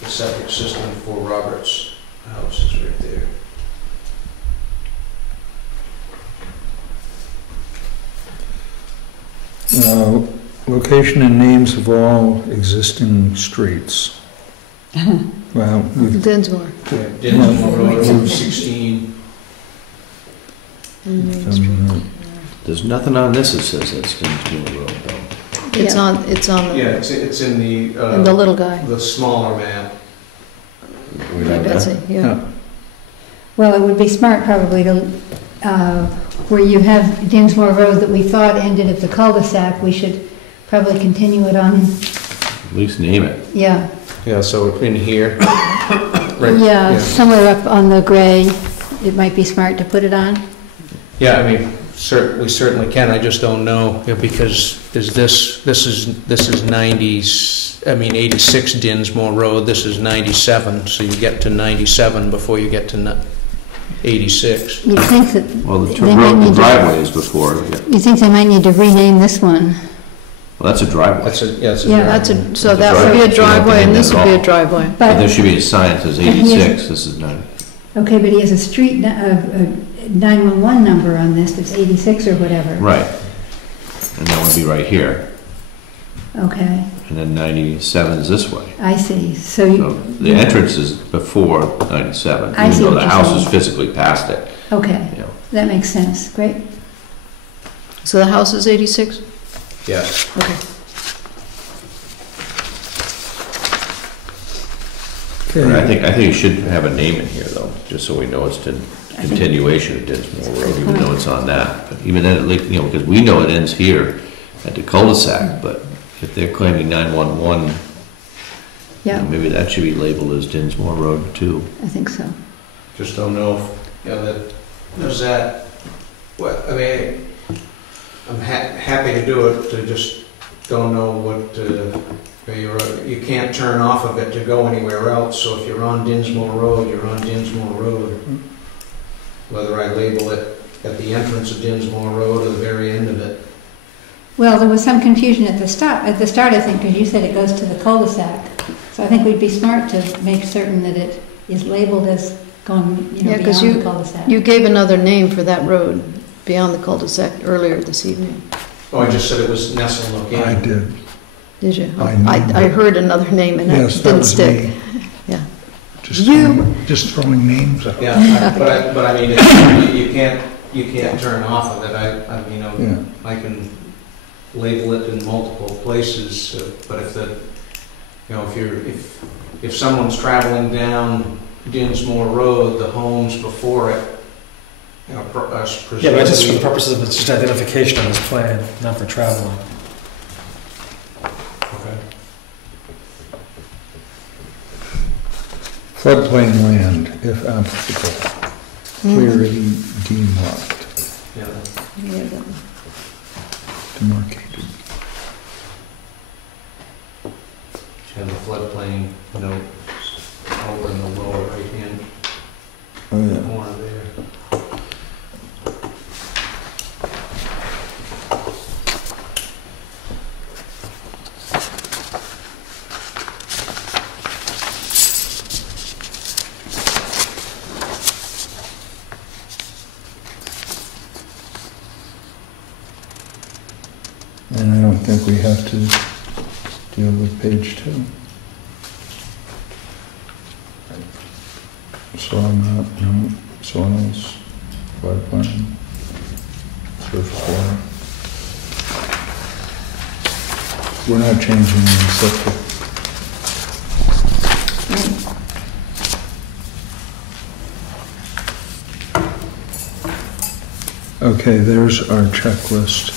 the septic system for Robert's house is right there. Location and names of all existing streets. Well, we've Dinsmore. Dinsmore Road, Route 16. There's nothing on this that says that's Dinsmore Road, though. It's on, Yeah, it's in in the little guy. the smaller map. We have that. That's it, yeah. Well, it would be smart probably to, where you have Dinsmore Road that we thought ended at the cul-de-sac, we should probably continue it on, At least name it. yeah. Yeah, so in here. Right, Yeah, somewhere up on the gray, it might be smart to put it on. Yeah, I mean, we certainly can, I just don't know, because there's this is 90s, I mean 86 Dinsmore Road, this is 97, so you get to 97 before you get to 86. You'd think that Well, the they might need to, driveway is before. Yeah. you think they might need to rename this one. Well, that's a driveway. That's a Yeah, That's driveway. a, so that would be a driveway and this would be a driveway. But there But, should be a sign that says And he has- 86, this is 90. okay, but he has a street, a 911 number on this that's 86 or whatever. Right. And that would be right here. Okay, And then 97 is this way. I see. So, So the entrance is before 97, I even see though what the you're house is saying. physically past it, okay, you know. that makes sense. Great. So the house is 86? Yes. Okay. But I think you should have a name in here, though, just so we know it's a continuation of Dinsmore Road, even though it's on that. But even then, you know, because we know it ends here at the cul-de-sac, but if they're claiming 911, you Yeah, know, maybe that should be labeled as Dinsmore Road, too. I think so. Just don't know, does that, well, I mean, I'm happy to do it, I just don't know what, you can't turn off of it to go anywhere else, so if you're on Dinsmore Road, you're on Dinsmore Road. Whether I label it at the entrance of Dinsmore Road or the very end of it. Well, there was some confusion at the start, I think, because you said it goes to the cul-de-sac. So I think we'd be smart to make certain that it is labeled as going, Yeah, 'cause beyond the cul-de-sac. You gave another name for that road beyond the cul-de-sac earlier this evening. Oh, I just said it was Nestle Located. I did. Did you? I I named heard another name and Yes, it that didn't was stick. me. Yeah. Just throwing names out. Yeah, but I mean, you can't turn off of it, I mean, Yeah. I can label it in multiple places, but if someone's traveling down Dinsmore Road, the homes before it, Yeah, but just for the purposes of it's just identification on this plan, not for traveling. Okay. Floodplain land, if applicable, clearly demarked, Yeah. Yeah, that- demarcated. Have the floodplain note over in the lower right-hand Oh, yeah. corner there. And I don't think we have to deal with page 2. Soil map, no, soils, floodplain, surface water. We're not changing the septic. Okay, there's our checklist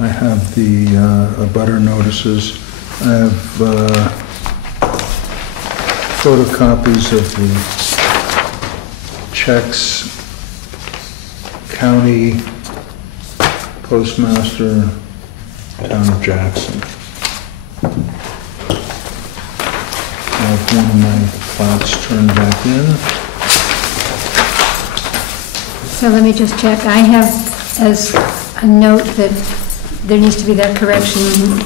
I have the abutter notices. I have photocopies of the checks, county, postmaster, town of Jackson. I have one of my plots turned back in. So let me just check. I have as a note that there needs to be that correction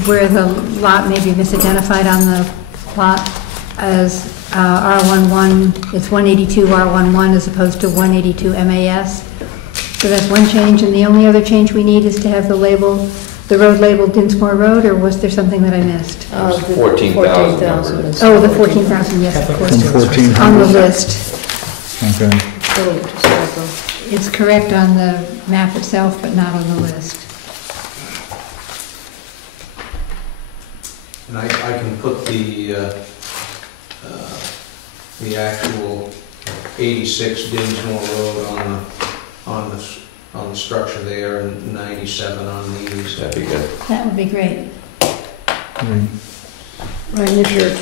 where the lot may be misidentified on the plot as R11, it's 182 R11 as opposed to 182 MAS. So that's one change, and the only other change we need is to have the label, the road labeled Dinsmore Road, or was there something that I missed? 14,000. Oh, the 14,000, yes, of course. From 1400. On the list. Okay. It's correct on the map itself, but not on the list. And I can put the actual 86 Dinsmore Road on the structure there, and 97 on these. That'd be good. That would be great. Right, and if you're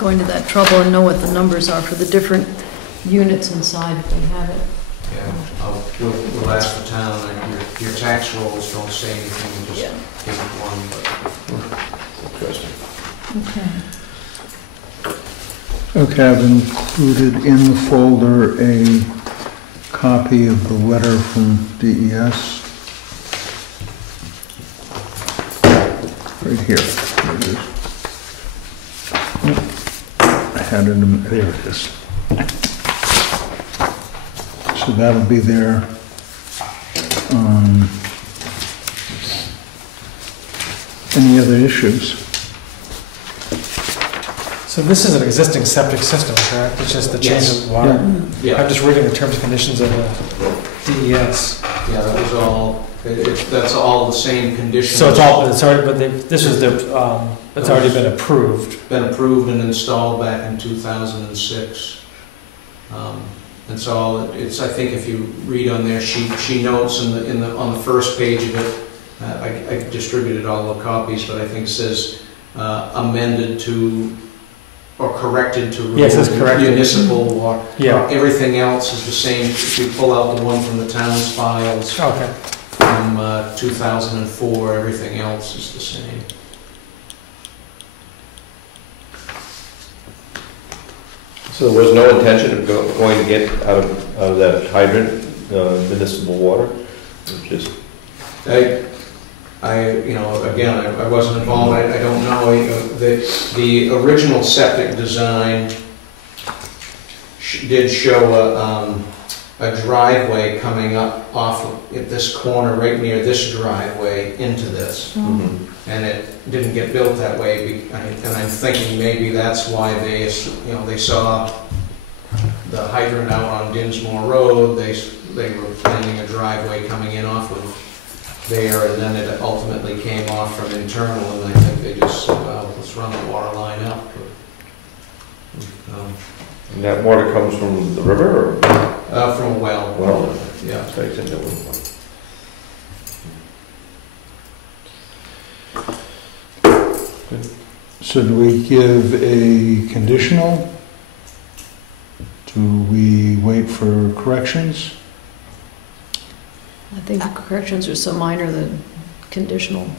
going to that trouble and know what the numbers are for the different units inside, if they have it. Yeah, we'll ask the town, your tax rolls don't say anything, just give it one, but. Interesting. Okay. Okay, I've included in the folder a copy of the letter from DES. Right here. There it is. I had it, there it is. So that'll be there. Any other issues? So this is an existing septic system, correct? It's just the change of water? Yeah. I'm just reading the terms and conditions of the DES. Yeah, that was all, that's all the same conditions. So it's already, but this is the, it's already been approved. Been approved and installed back in 2006. And so it's, I think if you read on there, she notes on the first page of it, I distributed all the copies, but I think it says amended to, or corrected to Yes, it's corrected. Municipal water. Yeah. Everything else is the same. If you pull out the one from the town's files Okay. from 2004, everything else is the same. So there was no intention of going to get out of that hydrant municipal water? Just Again, I wasn't involved, I don't know. The original septic design did show a driveway coming up off at this corner, right near this driveway, into this. Mm-hmm. And it didn't get built that way, and I'm thinking maybe that's why they saw the hydrant out on Dinsmore Road, they were planning a driveway coming in off of there, and then it ultimately came off from internal, and I think they just said, well, let's run the water line up. And that water comes from the river, or? From a well. Well, yeah. Straight into it. So do we give a conditional? Do we wait for corrections? I think the corrections are so minor that conditional,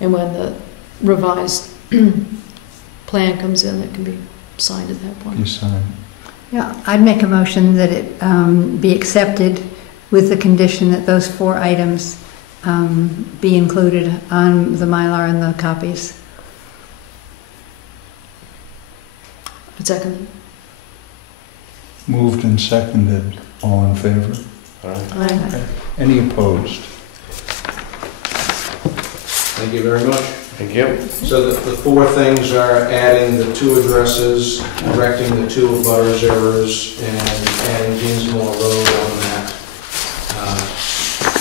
and when the revised plan comes in, it can be signed at that point. You sign. Yeah, I'd make a motion that it be accepted with the condition that those 4 items be included on the Mylar and the copies. Second. Moved and seconded. All in favor? Aye. Any opposed? Thank you very much. Thank you. So the 4 things are adding the 2 addresses, correcting the 2 abutters errors, and adding Dinsmore Road on that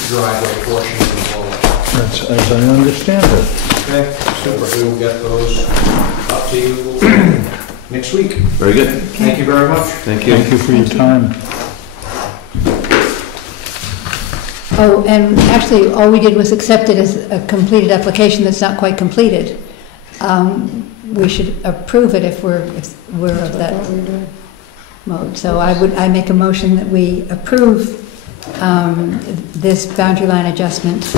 driveway portion of the road. That's as I understand it. Okay, so we will get those up to you next week. Very good. Thank you very much. Thank you. Thank you for your time. Oh, and actually, all we did was accept it as a completed application that's not quite completed. We should approve it if we're of that mode. So I make a motion that we approve this boundary line adjustment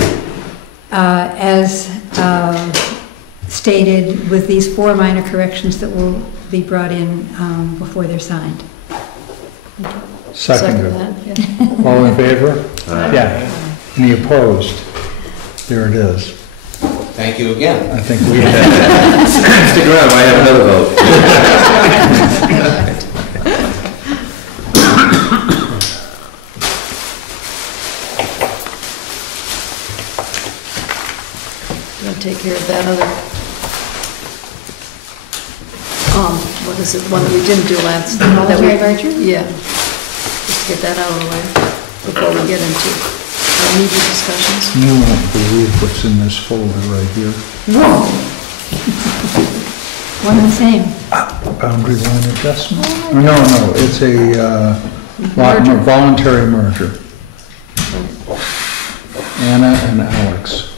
as stated with these 4 minor corrections that will be brought in before they're signed. Second. that, yeah. All in favor? Yeah. Any opposed? There it is. Thank you again. I think we had, Stick around, I have another vote. You want to take care of that other, what is it, one that we didn't do last? The that we- voluntary merger? Yeah. Just get that out of the way before we get into our media discussions. you won't believe what's in this folder right here. One and the same. Boundary line adjustment? No, it's a voluntary merger. Anna and Alex.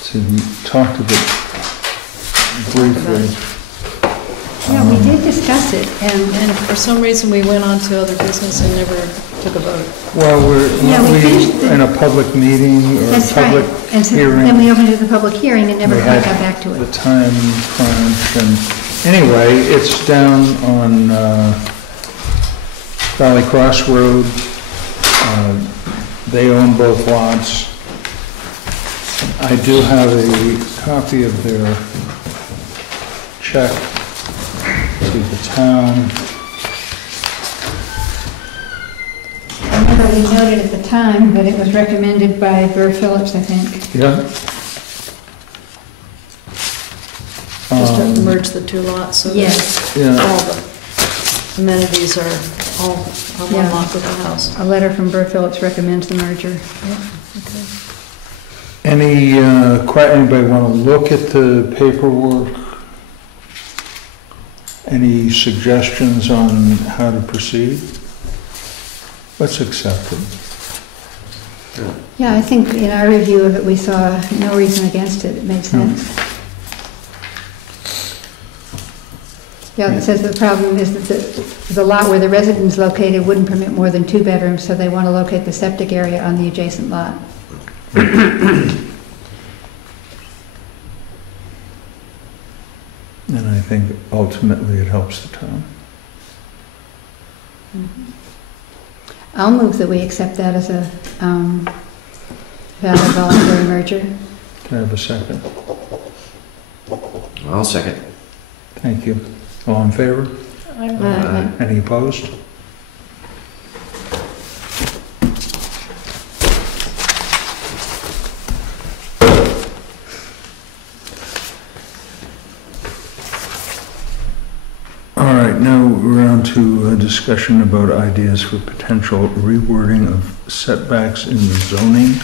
So we talked a bit briefly. Yeah, we did discuss it, And for some reason, we went on to other business and never took a vote. Well, we finished in a public meeting or a that's right. public And so hearing. then we opened it to the public hearing and never We quite had got back to the it. time crunch, and anyway, it's down on Valley Cross Road. They own both lots. I do have a copy of their check to the town. I remember we noted at the time that it was recommended by Burr Phillips, I think. Yeah. Just to merge the 2 lots so that Yes, Yeah. all the amenities are all on one Yeah. lot with the house. a letter from Burr Phillips recommends the merger. Anybody want to look at the paperwork? Any suggestions on how to proceed? Let's accept it. Yeah, I think in our review of it, we saw no reason against it. It made sense. Yeah, it says the problem is that the lot where the residence is located wouldn't permit more than 2 bedrooms, so they want to locate the septic area on the adjacent lot. And I think ultimately it helps the town. I'll move that we accept that as a valid voluntary merger. Can I have a second? I'll second. Thank you. All in favor? Any opposed? All right, now we're on to a discussion about ideas for potential rewording of setbacks in the zoning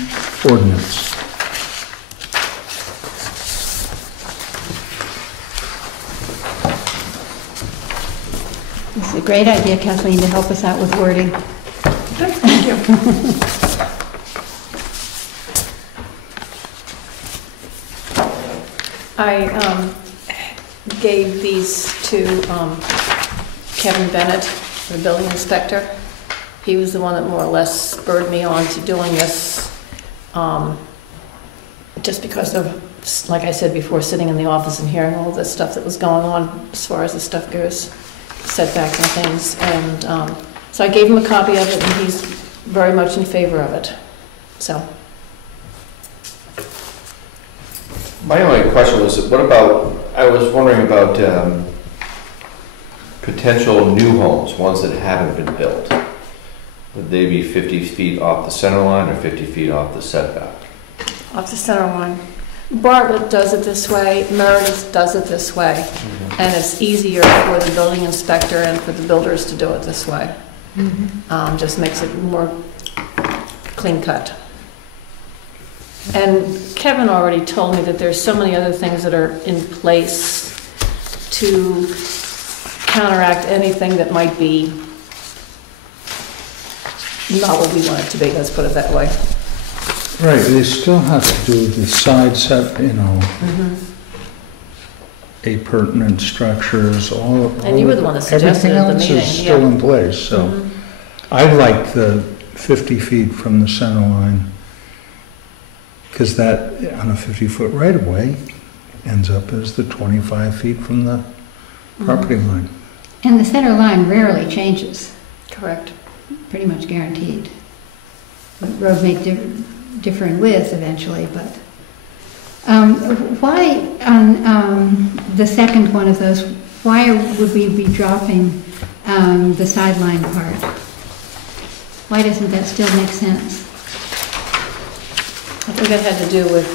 ordinance. This is a great idea, Kathleen, to help us out with wording. Thank you. I gave these to Kevin Bennett, the building inspector. He was the one that more or less spurred me on to doing this, just because of, like I said before, sitting in the office and hearing all this stuff that was going on as far as this stuff goes, setbacks and things. And so I gave him a copy of it, and he's very much in favor of it. So. My only question was, what about, I was wondering about potential new homes, ones that haven't been built. Would they be 50 feet off the center line or 50 feet off the setback? Off the center line. Bartlett does it this way, Meredith does it this way, and it's easier for the building inspector and for the builders to do it this way. Just makes it more clean cut. And Kevin already told me that there's so many other things that are in place to counteract anything that might be not what we want it to be, let's put it that way. Right, they still have to do the side set, appurtenant structures, all. And you were the one that suggested it at the Everything meeting, else is still yeah. in place, so. Mhm. I like the 50 feet from the center line, because that, on a 50-foot right-of-way, ends up as the 25 feet from the property line. And the center line rarely changes, Correct. pretty much guaranteed. The road may differ in width eventually, but why on the second one of those, why would we be dropping the sideline part? Why doesn't that still make sense? I think that had to do with,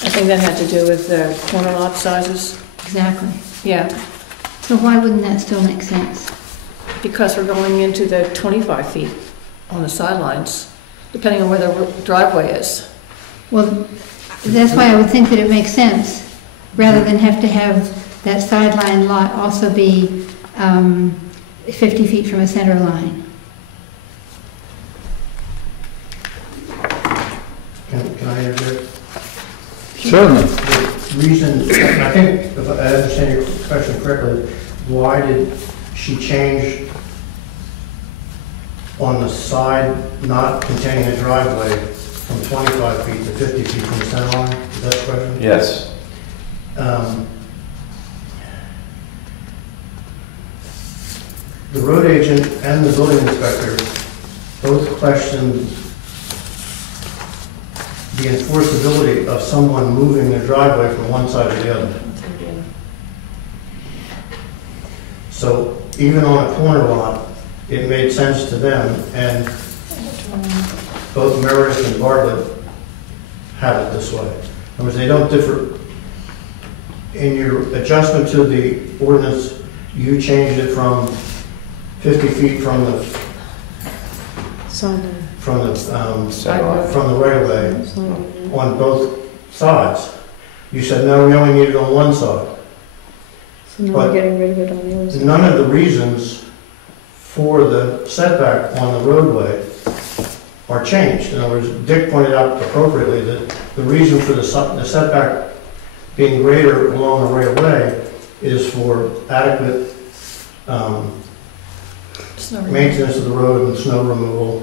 I think that had to do with the corner lot sizes. Exactly. Yeah, So why wouldn't that still make sense? because we're going into the 25 feet on the sidelines, depending on where the driveway is. Well, that's why I would think that it makes sense, rather than have to have that sideline lot also be 50 feet from a center line. Can I interject? Certainly. The reason, I think, if I understand your question correctly, why did she change on the side not containing a driveway from 25 feet to 50 feet from the center line? Is that the question? Yes. The road agent and the building inspector both questioned the enforceability of someone moving their driveway from one side to the other. So even on a corner lot, it made sense to them, and both Meredith and Bartlett have it this way. In other words, they don't differ. In your adjustment to the ordinance, you changed it from 50 feet from the right of way on both sides. You said, no, we only need it on one side. So now But we're getting rid of it on the other side. none of the reasons for the setback on the roadway are changed. In other words, Dick pointed out appropriately that the reason for the setback being greater along the right of way is for adequate maintenance of the road and snow removal,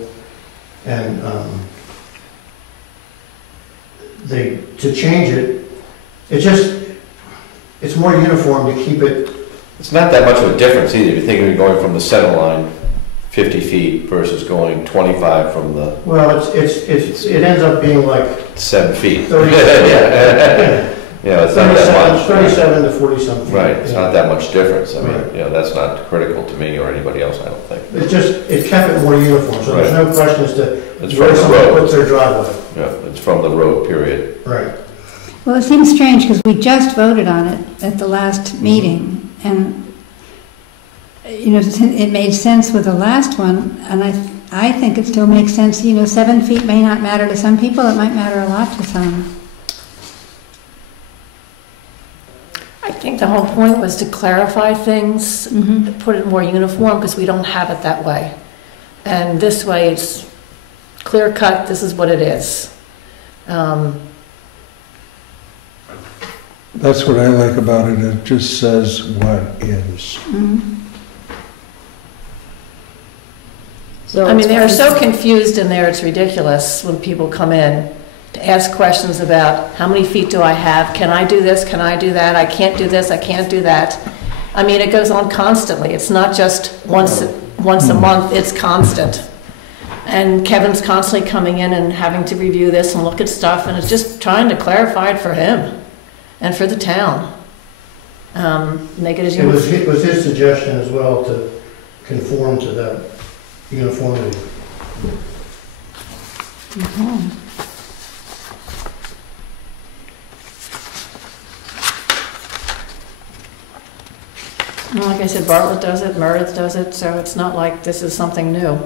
and to change it, it's more uniform to keep it. It's not that much of a difference either, if you think of going from the center line 50 feet versus going 25 from the Well, it ends up being like 7 feet. 30, Yeah, it's not that much. 37 to 40 something. Right, it's not that much difference. I mean, Right. that's not critical to me or anybody else, I don't think. It kept it more uniform, so there's no question as to It's where from the someone road. puts their driveway. Yeah, it's from the road, period. Right. Well, it seems strange because we just voted on it at the last meeting, and, it made sense with the last one, and I think it still makes sense. 7 feet may not matter to some people, it might matter a lot to some. I think the whole point was to clarify things, put it more uniform, because we don't have it that way. And this way, it's clear cut, this is what it is. That's what I like about it, it just says what is. So I mean, it's they are fine. so confused in there, it's ridiculous when people come in to ask questions about how many feet do I have? Can I do this? Can I do that? I can't do this, I can't do that. I mean, it goes on constantly. It's not just once a month, it's constant. And Kevin's constantly coming in and having to review this and look at stuff, and it's just trying to clarify it for him and for the town. Make it as It was uniform. his suggestion as well to conform to that uniformity. Well, like I said, Bartlett does it, Meredith does it, so it's not like this is something new.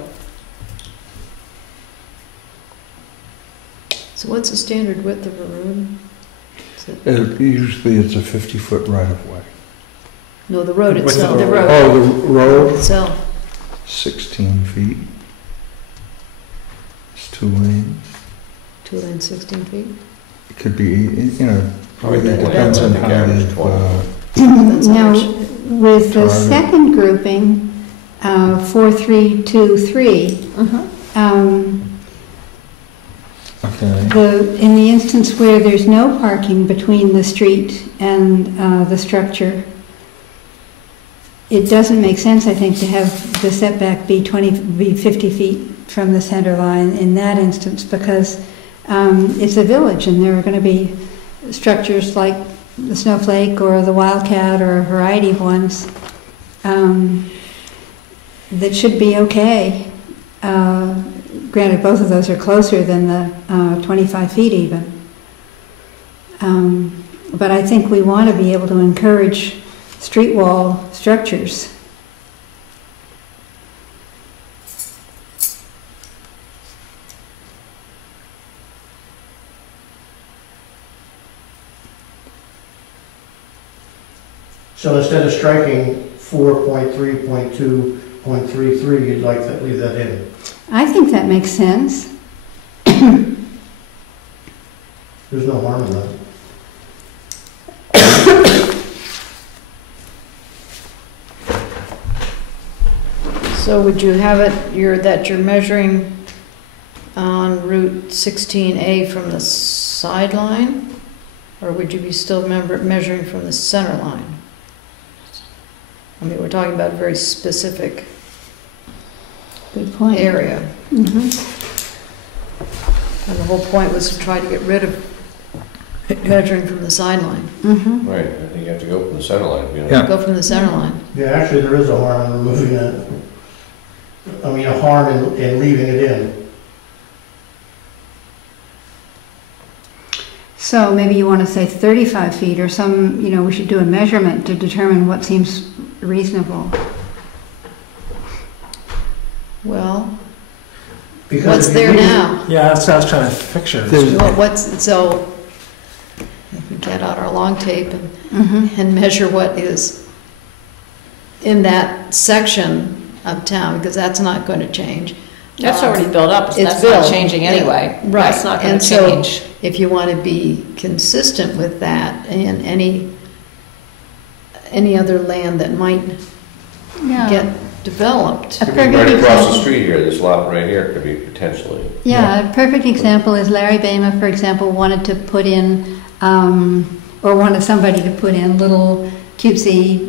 So what's the standard width of a road? Usually it's a 50-foot right-of-way. No, the road With the itself. road. Oh, the road, Itself. 16 feet. It's 2 lanes. 2 lanes, 16 feet. It could be, you know, Probably it more. depends I on think how average they've, 20. That's Now, average. with the Target. second grouping, 4323, okay. in the instance where there's no parking between the street and the structure, it doesn't make sense, I think, to have the setback be 50 feet from the center line in that instance, because it's a village and there are going to be structures like the Snowflake or the Wildcat or a variety of ones that should be okay. Granted, both of those are closer than the 25 feet even. But I think we want to be able to encourage street wall structures. So instead of striking 4.3.2.33, you'd like to leave that in? I think that makes sense. There's no harm in that. So would you have it, that you're measuring on Route 16A from the sideline? Or would you be still measuring from the center line? I mean, we're talking about a very specific Good point. area. Mhm. And the whole point was to try to get rid of measuring from the sideline. Mhm. Right, I think you have to go from the center line, you know. Yeah. Go from the center line. Yeah, actually, there is a harm in removing it. I mean, a harm in leaving it in. So maybe you want to say 35 feet or some, we should do a measurement to determine what seems reasonable. Well, Because what's if you there leave it- now? Yeah, that's what I was trying to picture. So, if we get out our long tape Mm-hmm. and measure what is in that section of town, because that's not going to change. That's already built up, so It's that's not built, changing yeah, anyway. right. That's not going And to so- change. If you want to be consistent with that and any other land that might get developed. A Could be perfect right across the example. street here, this lot right here could be potentially. Yeah, a perfect example is Larry Bama, for example, wanted to put in, or wanted somebody to put in little cutesy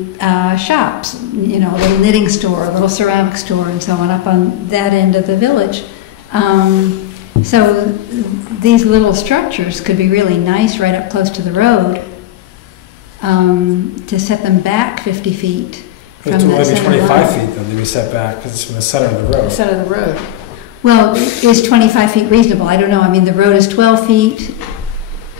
shops, a little knitting store, a little ceramic store, and so on, up on that end of the village. So these little structures could be really nice right up close to the road, to set them back 50 feet from It's that only center 25 line. feet then to be set back, because it's from the center of the road. Center of the road. Well, is 25 feet reasonable? I don't know. I mean, the road is 12 feet.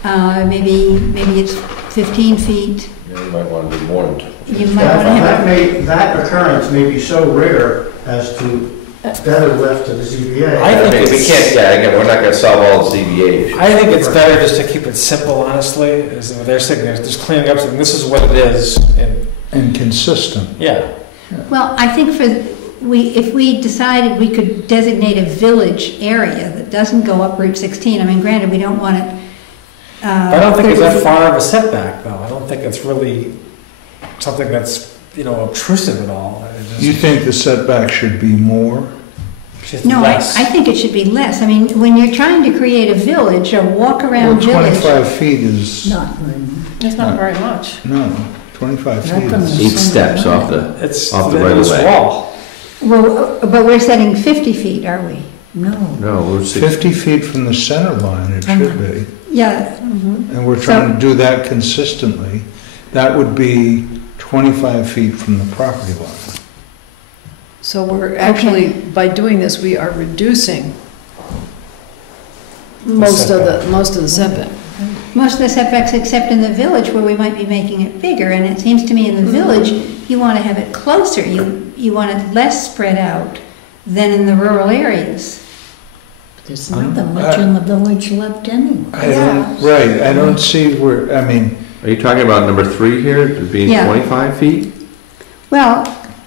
Maybe it's 15 feet. You might want to do more than. You might want to have That occurrence may be so rare as to better left to the ZBA. I think We it's- can't, yeah, again, we're not gonna solve all the ZBA issues. I think it's better just to keep it simple, honestly, is what they're saying, they're just cleaning up, saying this is what it is, and, And consistent. yeah. Well, I think if we decided we could designate a village area that doesn't go up Route 16, I mean, granted, we don't want it. I don't think it's 30 that feet. far of a setback, though. I don't think it's really something that's, obtrusive at all. It just- You think the setback should be more? it's just No, less. I think it should be less. I mean, when you're trying to create a village, a Well, walk-around village. 25 feet is, Not very much. It's not very much. no, 25 feet Not is. 8 steps off the, It's off the in right of this way. wall. Well, but we're setting 50 feet, are we? No. No, we're 50 feet from the center line, it should be. Yeah, And we're trying to do that consistently. That would be 25 feet from the property line. So we're actually, by doing this, we are reducing most of the setback. most of the setbacks except in the village where we might be making it bigger. And it seems to me in the village, you want to have it closer. You want it less spread out than in the rural areas. There's nothing much in the village left anyway. I don't see where, I mean, Are you talking about number 3 here, being Yeah. 25 feet? Well,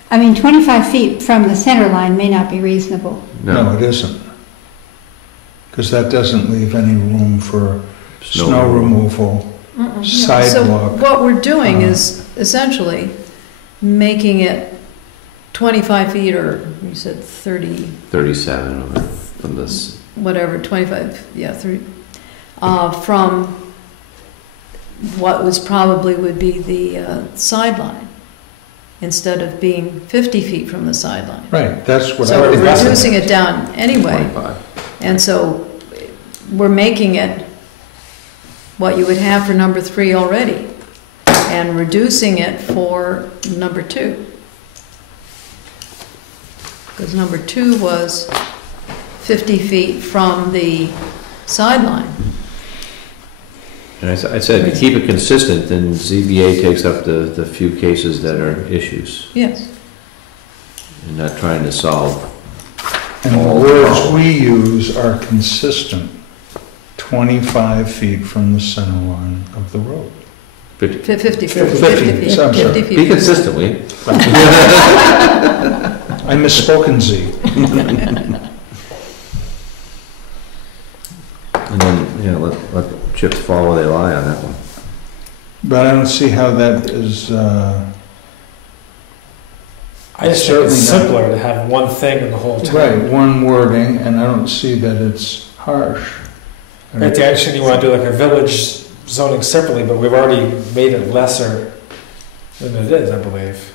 I mean, 25 feet from the center line may not be reasonable. no, it isn't. Because that doesn't leave any room for snow removal, So sidewalk. what we're doing is essentially making it 25 feet, or you said 30, 37 from this. whatever, 25, yeah, 30, from what was probably would be the sideline, instead of being 50 feet from the sideline. Right, that's what I So was. we're reducing it down anyway, 25. and so we're making it what you would have for number 3 already, and reducing it for number 2. Because number 2 was 50 feet from the sideline. And I said, to keep it consistent, then ZBA takes up the few cases that are issues, Yes. and not trying to solve. And the words we use are consistent, 25 feet from the center line of the road. 50. 50 feet. 50 feet, I'm sorry. 50 feet. Be consistently. I misspoken Z. And then, let chips fall where they lie on that one. But I don't see how that is, I just think Certainly it's not. simpler to have one thing in the whole town. right, one wording, and I don't see that it's harsh. Right, the action, you want to do like a village zoning separately, but we've already made it lesser than it is, I believe.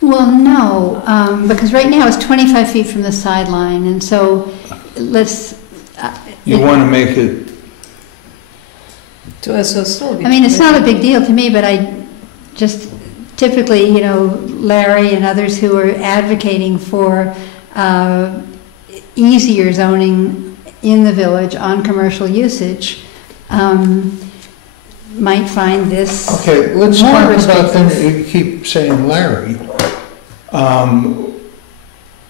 Well, no, because right now it's 25 feet from the sideline, and so let's... You want to make it, So it's still. I mean, it's not a big deal to me, but I just typically, Larry and others who are advocating for easier zoning in the village on commercial usage might find this okay, let's more talk about them, restrictive. you keep saying Larry.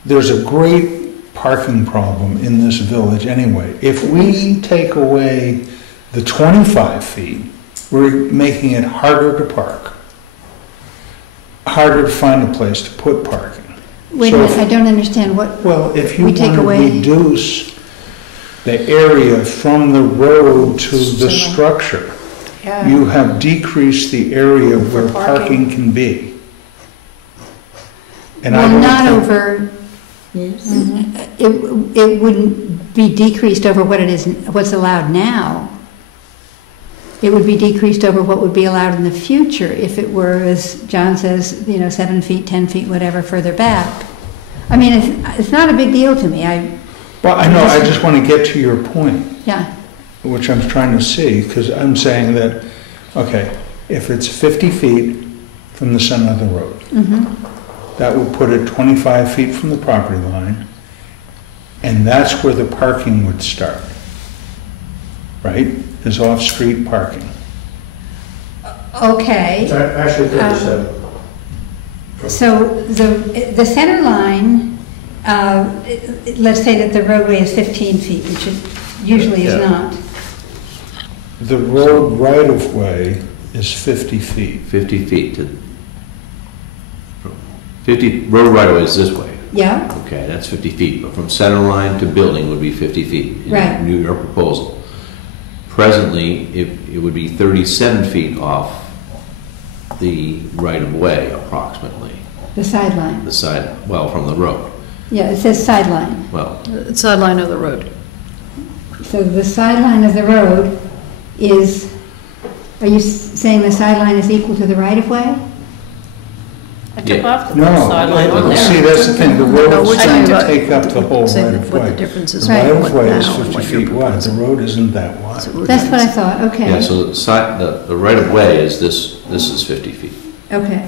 There's a great parking problem in this village anyway. If we take away the 25 feet, we're making it harder to park, harder to find a place to put parking. Wait a minute, I don't understand what, Well, if you We want take to away- reduce the area from the road to the So- structure, Yeah. you have decreased the area where parking. parking can be. And I well, don't not think- over, Yes. it wouldn't be decreased over what it is, what's allowed now. It would be decreased over what would be allowed in the future if it were, as John says, 7 feet, 10 feet, whatever, further back. I mean, it's not a big deal to me. Well, I know, I just want to get to your point, Yeah, which I'm trying to see, because I'm saying that, okay, if it's 50 feet from the center of the road, that would put it 25 feet from the property line, and that's where the parking would start, right? Is off-street parking. okay. It's actually 57. So the center line, let's say that the roadway is 15 feet, which it usually is Yeah. not. The road right-of-way is 50 feet. 50 feet to, 50, road right away is this way. Yeah, Okay, that's 50 feet, but from center line to building would be 50 feet. Right. In your proposal. Presently, it would be 37 feet off the right of way approximately, the sideline. the side, well, from the road. Yeah, it says sideline. Well, Sideline of the road. So the sideline of the road is, are you saying the sideline is equal to the right-of-way? I took Yeah. off the No, sideline on there. see, that's the thing, the No, road's we're trying talking to about- take up the whole Saying right of what the way. difference is The Right. right between of what way now is and 50 what you're feet wide, the proposing. road isn't that wide. So we're That's what I gonna- thought, okay. yeah, so the right of way is this is 50 feet, Okay.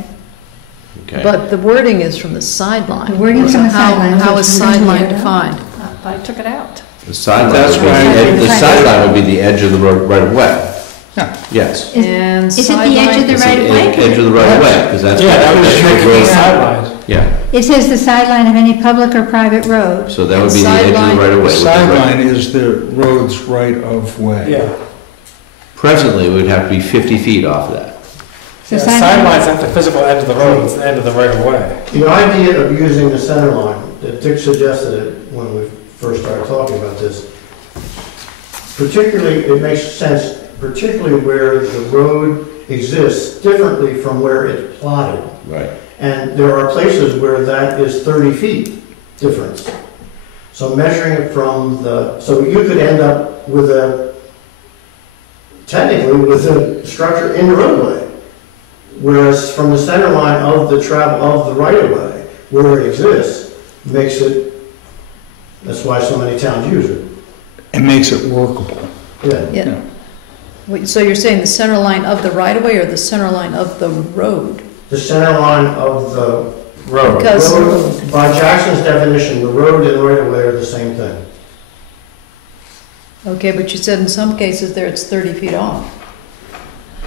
okay? But the wording is from the sideline. The wording from the So how- sideline, How which is we didn't sideline hear. defined? I took it out. The sideline That's would be why the I- edge, the sideline would be the edge of the road right of way. Yeah. Yes. And Is it the edge of the sideline- right of way? Edge of the right of way, because that's. Yeah, that was that's your the road. sideline. Yeah, It says the sideline of any public or private road. so that would be the edge of Sideline. the right of way. The sideline is the road's right of way. Yeah. Presently, it would have to be 50 feet off of that. So Yeah, sideline- Sideline's not the physical end of the road, it's the end of the right of way. The idea of using the center line, that Dick suggested it when we first started talking about this, particularly, it makes sense, particularly where the road exists differently from where it's plotted. Right. And there are places where that is 30 feet difference. So measuring it from so you could end up with technically with a structure in the roadway. Whereas from the center line of the right of way, where it exists, makes it, that's why so many towns use it. It makes it workable. Yeah. Yeah. Wait, so you're saying the center line of the right-of-way or the center line of the road? The center line of the Road. Because, road, by Jackson's definition, the road and right of way are the same thing. okay, but you said in some cases there it's 30 feet off.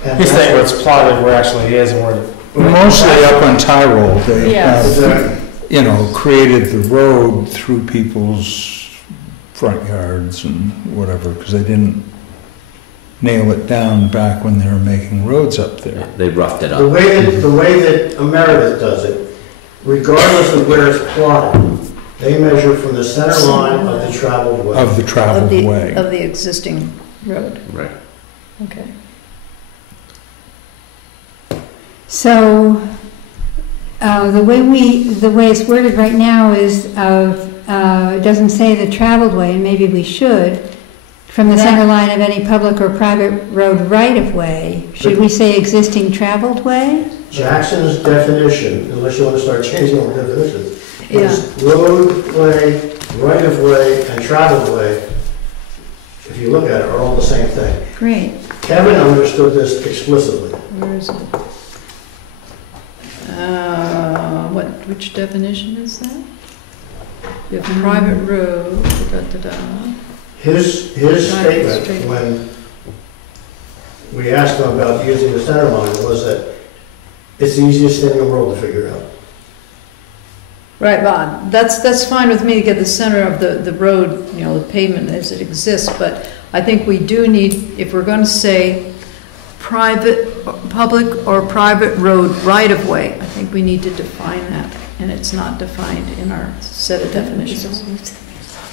And He's saying where that's it's plotted, where actually is, and where Mostly up on Tyrol, they Yes. have, created the road through people's front yards and whatever, because they didn't nail it down back when they were making roads up there. They roughed it the up. way that Meredith does it, regardless of where it's plotted, they measure from the center line of the traveled way. Of the traveled Of the, way. of the existing road, Right. okay. So, the way it's worded right now is it doesn't say the traveled way, and maybe we should, from the center line of any public or private road right-of-way. Should we say existing traveled way? Jackson's definition, unless you want to start changing all the definitions, is roadway, right-of-way, and traveled way, if you look at it, are all the same thing. Great. Kevin understood this explicitly. Where is it? Which definition is that? You have private road, da-da-da. His Right, statement, when we asked him about using the center line, was that it's the easiest thing in the world to figure out. Right, Bob, that's fine with me to get the center of the road, the pavement as it exists, but I think we do need, if we're going to say public or private road right-of-way, I think we need to define that, and it's not defined in our set of definitions.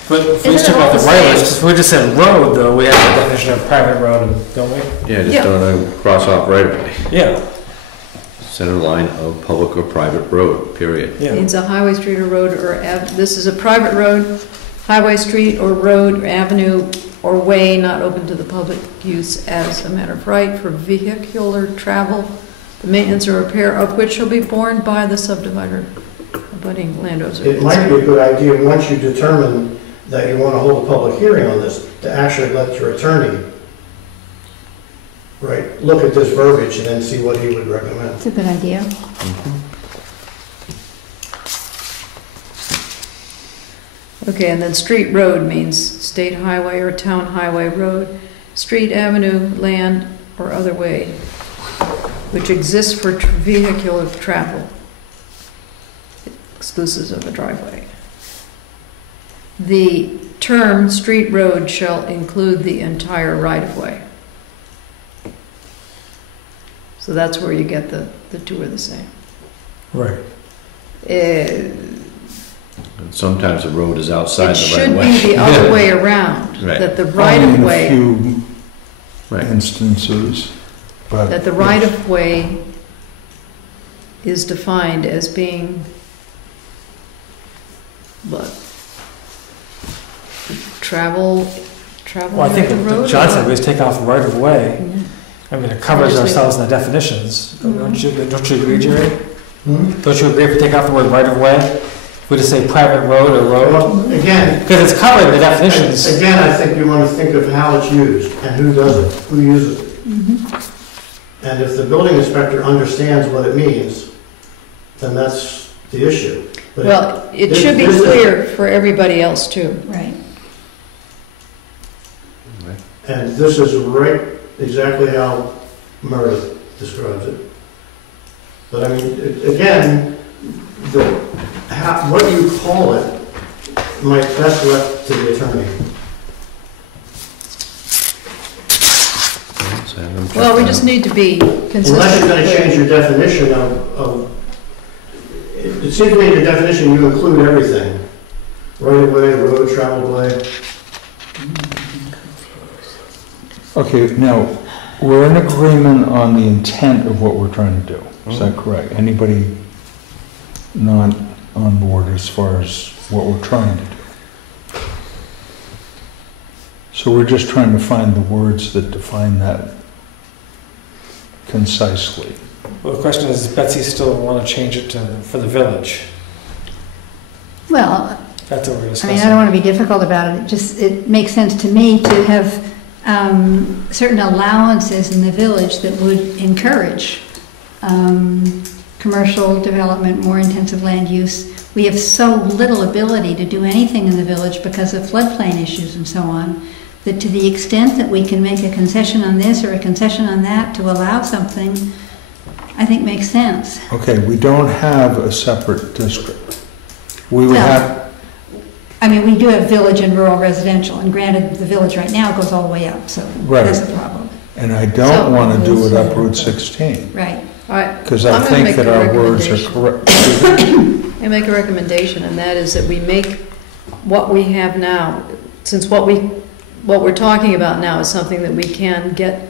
But if we Isn't just it took out all the the right of way, same? if we just said road, though, we have the definition of private road, don't we? Yeah, just Yeah. don't cross off right of way. Yeah, Center line of public or private road, period. yeah. Means a highway, street, or road, or this is a private road, highway, street, or road, or avenue, or way not open to the public use as a matter of right for vehicular travel, the maintenance or repair of which shall be borne by the subdivider, abutting landowners. It might be a good idea, once you determine that you want to hold a public hearing on this, to actually let your attorney, look at this verbiage and then see what he would recommend. That's a good idea. Okay, and then street road means state highway or town highway road, street, avenue, land, or other way, which exists for vehicular travel, exclusive of a driveway. The term street road shall include the entire right-of-way. So that's where you get the two are the same. Right. And sometimes the road is outside It the right of way. should be the other way around, Right. that the Only right-of-way, in a few Right. instances, but. that the right-of-way is defined as being, what? Travel Well, I think near the what road? John said, or we just take off right of way. what? I mean, it covers Just leave ourselves in the definitions. Mhm. Don't you agree, Jerry? Hmm? Don't you agree if we take off the word right of way? If we just say private road or road? Well, again, Because it's covered in the definitions. again, I think you want to think of how it's used and who does it, who uses it. And if the building inspector understands what it means, then that's the issue. But Well, it This- should be this is- clear for everybody else too. Right. And this is right exactly how Meredith describes it. But I mean, again, what you call it might best left to the attorney. Well, we just need to be consistent. Unless you're going to change your definition of, it seems to me your definition, you include everything. Right of way, road, traveled way. Okay, now, we're in agreement on the intent of what we're trying to do. Is that correct? Anybody not on board as far as what we're trying to do? So we're just trying to find the words that define that concisely. Well, the question is, does Betsy still want to change it for the village? Well, That's what we're I discussing. mean, I don't want to be difficult about it. It makes sense to me to have certain allowances in the village that would encourage commercial development, more intensive land use. We have so little ability to do anything in the village because of floodplain issues and so on, that to the extent that we can make a concession on this or a concession on that to allow something, I think makes sense. Okay, we don't have a separate district. We would No. have, I mean, we do have village and rural residential, and granted, the village right now goes all the way up, so Right. that's a problem. and I don't want to do it up Route 16, Right. All right. because I I'm gonna think make that a our words are recommendation. correct. I make a recommendation, and that is that we make what we have now, since what we're talking about now is something that we can get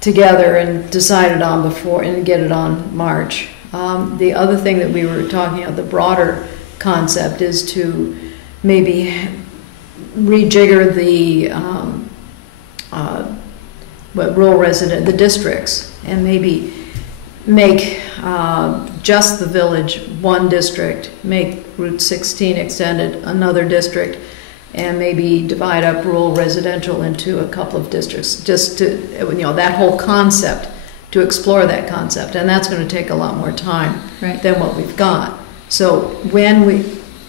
together and decided on before, and get it on March. The other thing that we were talking about, the broader concept, is to maybe rejigger the the districts, and maybe make just the village one district, make Route 16 extended another district, and maybe divide up rural residential into a couple of districts, just to, that whole concept, to explore that concept. And that's going to take a lot more time Right. than what we've got. So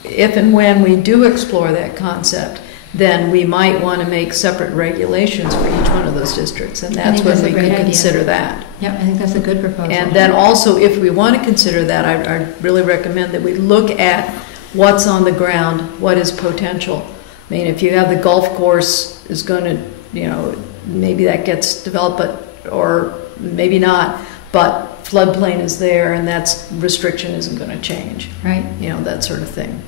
if and when we do explore that concept, then we might want to make separate regulations for each one of those districts, and that's think when that's a we great could idea. consider that. Yep, I think that's a good proposal. And then also, if we want to consider that, I really recommend that we look at what's on the ground, what is potential. I mean, if you have the golf course is going to, maybe that gets developed, or maybe not, but floodplain is there, and that's restriction isn't going to change. Right. That sort of thing.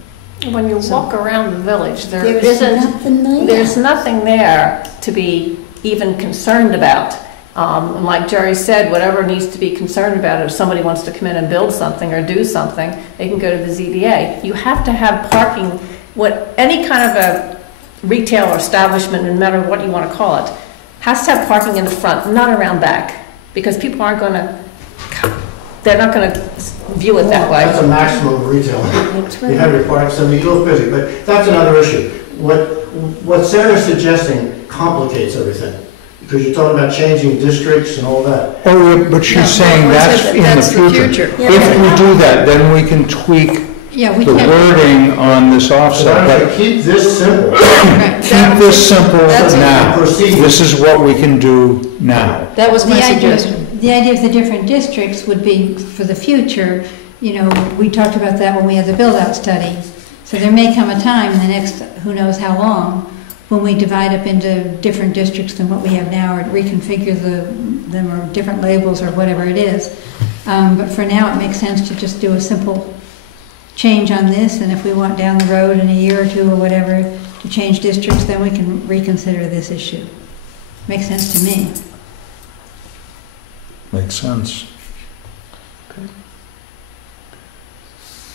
When you So- walk around the village, There's there's nothing there to be even concerned about. And like Jerry said, whatever needs to be concerned about, if somebody wants to come in and build something or do something, they can go to the ZBA. You have to have parking, any kind of a retail or establishment, no matter what you want to call it, has to have parking in the front, not around back, because people aren't going to, they're not going to view it that way. That's a maximum of retail. You have your parking, so you look busy, but that's another issue. What Sarah's suggesting complicates everything, because you're talking about changing districts and all that. Oh, yeah, but she's saying that's in the future. If we do that, then we can tweak Yeah, we the can't. wording on this So why offset, don't but you keep this simple? keep this simple That's- now. Proceed. This is what we can do now. That was my suggestion. The idea of the different districts would be for the future, we talked about that when we had the build-out study. So there may come a time in the next, who knows how long, when we divide up into different districts than what we have now, or reconfigure them, or different labels, or whatever it is. But for now, it makes sense to just do a simple change on this, and if we want down the road in a year or two or whatever to change districts, then we can reconsider this issue. Makes sense to me. Makes sense.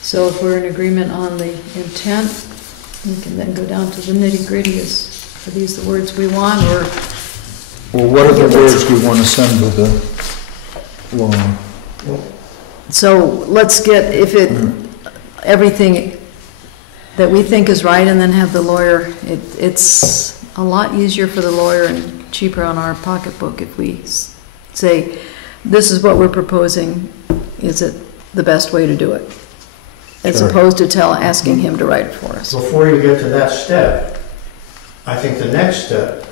So if we're in agreement on the intent, we can then go down to the nitty-gritty. Are these the words we want, or? Well, what are the words we want to send with the law? So let's get, everything that we think is right, and then have the lawyer, it's a lot easier for the lawyer and cheaper on our pocketbook if we say, this is what we're proposing, is it the best way to do it? As Sure. opposed to asking him to write it for us. Before you get to that step, I think the next step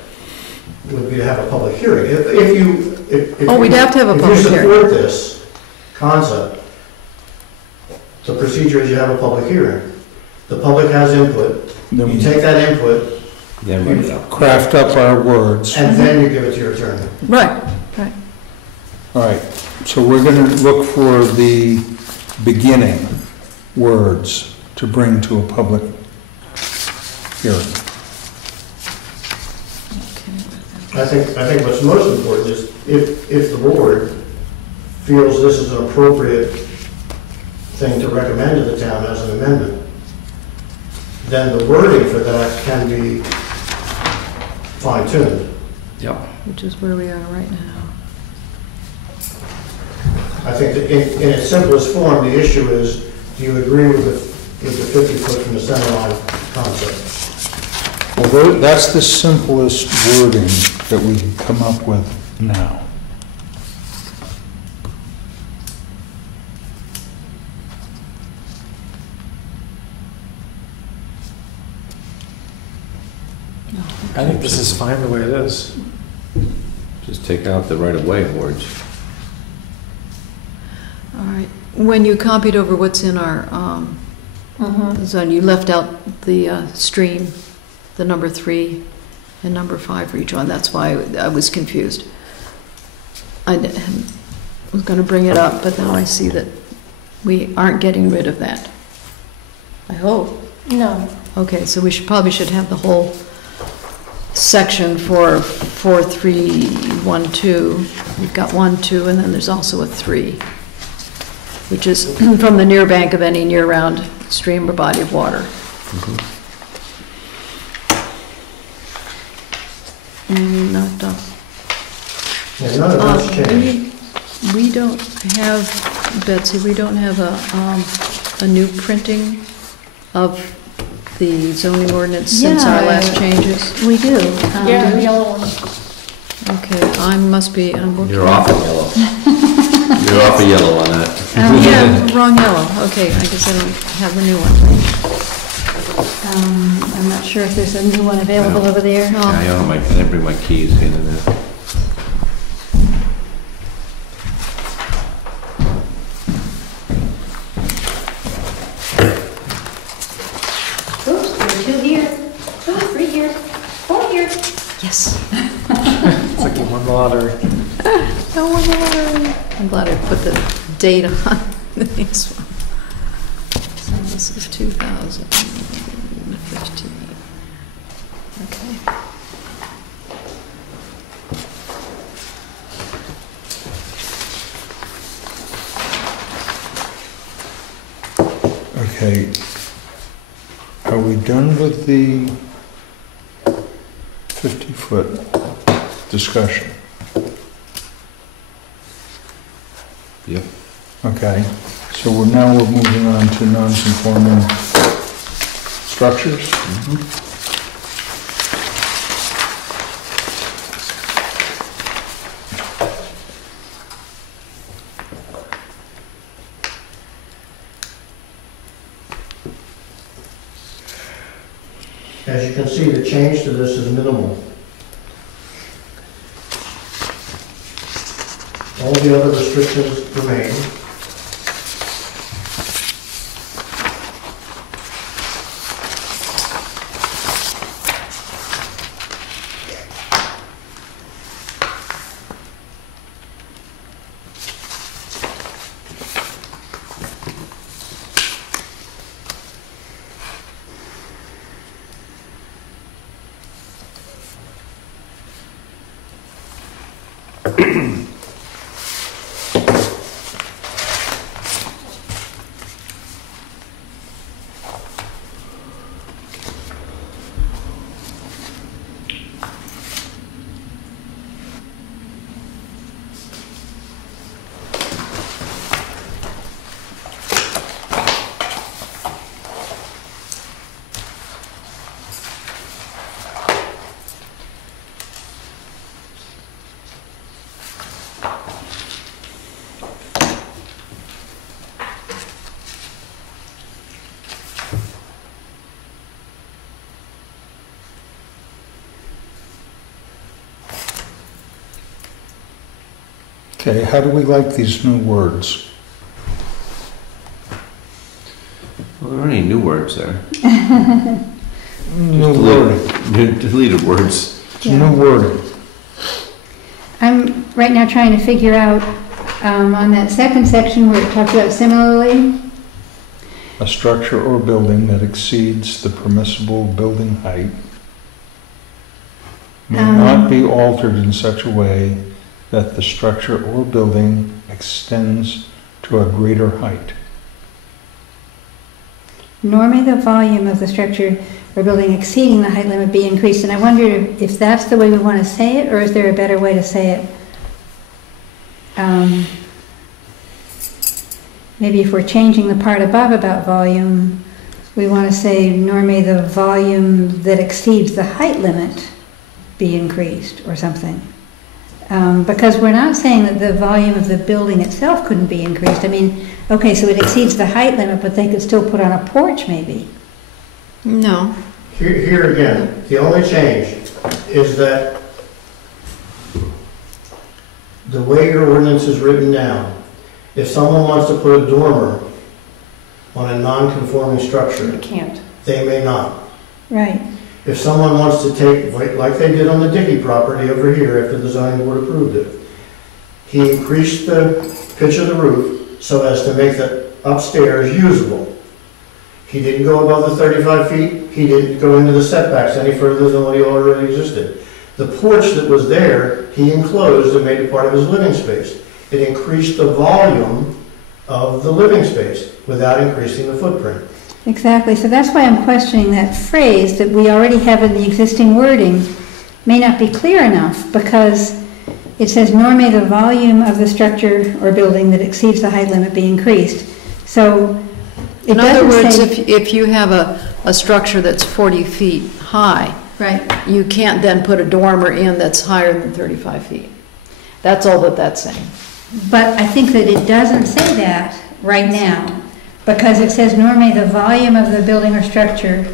would be to have a public hearing. If Oh, we'd have to have a public If you hearing. support this concept, the procedure is you have a public hearing. The public has input. Then You we take that input, Then write it up. craft up our words. and then you give it to your attorney. Right. All right, so we're going to look for the beginning words to bring to a public hearing. I think what's most important is if the board feels this is an appropriate thing to recommend to the town as an amendment, then the wording for that can be fine-tuned. Yep. Which is where we are right now. I think that in its simplest form, the issue is, do you agree with the 50-foot from the center line concept? Well, that's the simplest wording that we can come up with now. I think this is fine the way it is. Just take out the right-of-way words. All right. When you copied over what's in our zone, you left out the stream, the number 3 and number 5 for each one. That's why I was confused. I was going to bring it up, but now I see that we aren't getting rid of that. I hope. No. Okay, so we probably should have the whole section for 4312. We've got 1, 2, and then there's also a 3, which is from the near bank of any near-round stream or body of water. And knocked off. Yeah, none of that's changed. We don't have, Betsy, we don't have a new printing of the zoning ordinance since our last changes? We do. Yeah, the yellow one. Okay, I'm looking. You're off a yellow. You're off a yellow on that. Yeah, wrong yellow. Okay, I guess I don't have the new one. I'm not sure if there's a new one available over there. Yeah, I didn't bring my keys in there. Oops, there are 2 here. 3 here. 4 here. Yes. It's like you won the lottery. I'm glad I put the date on the next one. So this is 2015. Okay. Okay, are we done with the 50-foot discussion? Yep. Okay, so we're moving on to non-conforming structures? As you can see, the change to this is minimal. All the other restrictions remain. Okay, how do we like these new words? many new words there. New wording, Deleted words. new wording. I'm right now trying to figure out, on that second section where it talks about similarly, A structure or building that exceeds the permissible building height may not be altered in such a way that the structure or building extends to a greater height. nor may the volume of the structure or building exceeding the height limit be increased. And I wonder if that's the way we want to say it, or is there a better way to say it? Maybe if we're changing the part above about volume, we want to say, nor may the volume that exceeds the height limit be increased, or something. Because we're not saying that the volume of the building itself couldn't be increased. I mean, okay, so it exceeds the height limit, but they could still put on a porch, maybe. No. Here again, the only change is that the way your ordinance is written now, if someone wants to put a dormer on a non-conforming structure, You can't. they may not. Right. If someone wants to take, like they did on the Dickey property over here after the zoning board approved it, he increased the pitch of the roof so as to make the upstairs usable. He didn't go above the 35 feet. He didn't go into the setbacks any further than what he already existed. The porch that was there, he enclosed and made it part of his living space. It increased the volume of the living space without increasing the footprint. Exactly. So that's why I'm questioning that phrase that we already have in the existing wording may not be clear enough, because it says, nor may the volume of the structure or building that exceeds the height limit be increased. So it In other doesn't words, say, if you have a structure that's 40 feet high, right. you can't then put a dormer in that's higher than 35 feet. That's all that that's saying. But I think that it doesn't say that right now, because it says, nor may the volume of the building or structure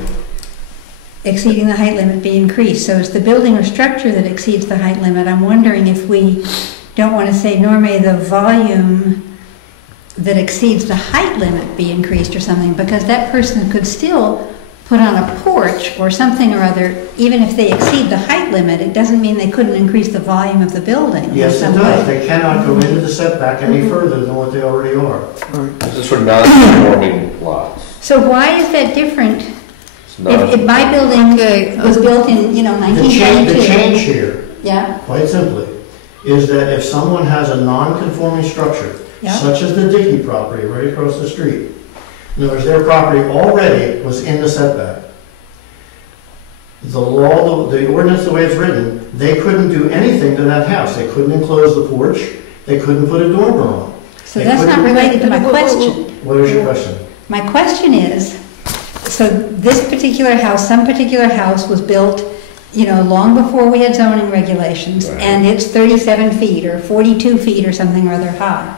exceeding the height limit be increased. So it's the building or structure that exceeds the height limit. I'm wondering if we don't want to say, nor may the volume that exceeds the height limit be increased or something, because that person could still put on a porch or something or other, even if they exceed the height limit. It doesn't mean they couldn't increase the volume of the building. Yes, it in some does. way. They cannot go into the setback any further than what they already are. This is for non-conforming lots. So why is that different? It's not- If my building Okay. was built in, The 1922. change here, Yeah, quite simply, is that if someone has a non-conforming structure, Yeah. such as the Dickey property right across the street, in other words, their property already was in the setback. The law, the ordinance, the way it's written, they couldn't do anything to that house. They couldn't enclose the porch, they couldn't put a dormer on. so that's not related to my question. What is your question? My question is, so this particular house, some particular house was built, long before we had zoning regulations, Right. and it's 37 feet or 42 feet or something rather high.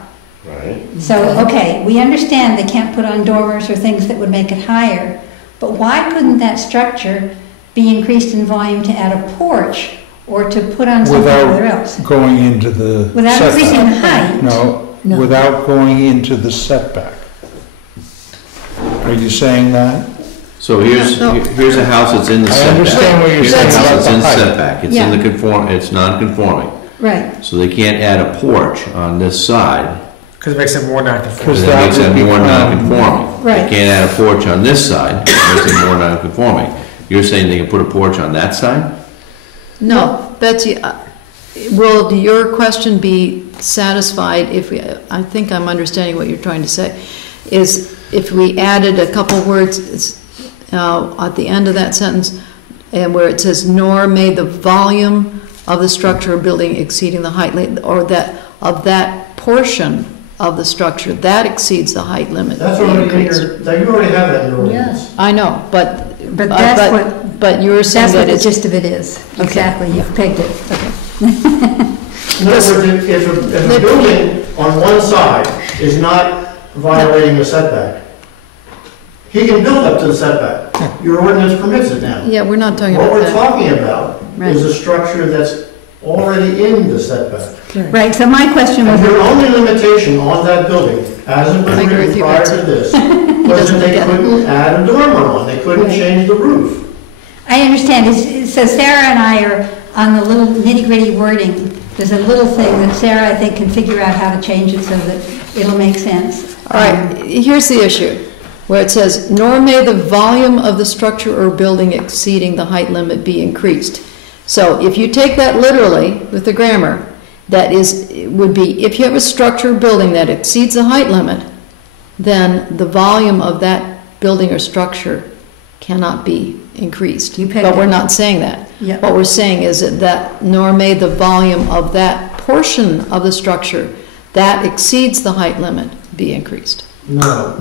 Right. So, okay, we understand they can't put on dormers or things that would make it higher, but why couldn't that structure be increased in volume to add a porch or to put on something other else? Without going into the Without increasing the setback. height? No, No. without going into the setback. Are you saying that? So here's a house that's in the I setback. understand what you're Here's a saying house about that's the in height. setback. It's in the it's non-conforming. Right. So they can't add a porch on this side, Because it makes it more because non-conforming. that makes it would more become- non-conforming. Right. They can't add a porch on this side, it makes it more non-conforming. You're saying they can put a porch on that side? No, Betsy, will your question be satisfied if we, I think I'm understanding what you're trying to say, is if we added a couple words at the end of that sentence, and where it says, nor may the volume of the structure or building exceeding the height limit, or that of that portion of the structure that exceeds the height limit. That's be already in increased. you already have that in your ordinance. I know, but that's what- but you were saying That's what that the it's gist of it is. Okay. Exactly, you've pegged it. In other words, if a building on one side is not violating the setback, he can build up to the setback. Your ordinance permits it now. yeah, we're not talking What about we're that. talking about is a structure that's already in the setback. Right, so my question was, And your only limitation on that building, as it was I agree with written you, prior Betsy. to this, was that doesn't they get it. couldn't add a dormer on, they couldn't change the roof. I understand. So Sarah and I are on the little nitty-gritty wording. There's a little thing that Sarah, I think, can figure out how to change it so that it'll make sense. All right, here's the issue, where it says, nor may the volume of the structure or building exceeding the height limit be increased. So if you take that literally with the grammar, that is, would be, if you have a structure or building that exceeds the height limit, then the volume of that building or structure cannot be increased. You picked But we're it. not saying that. Yeah. What we're saying is that nor may the volume of that portion of the structure that exceeds the height limit be increased. No.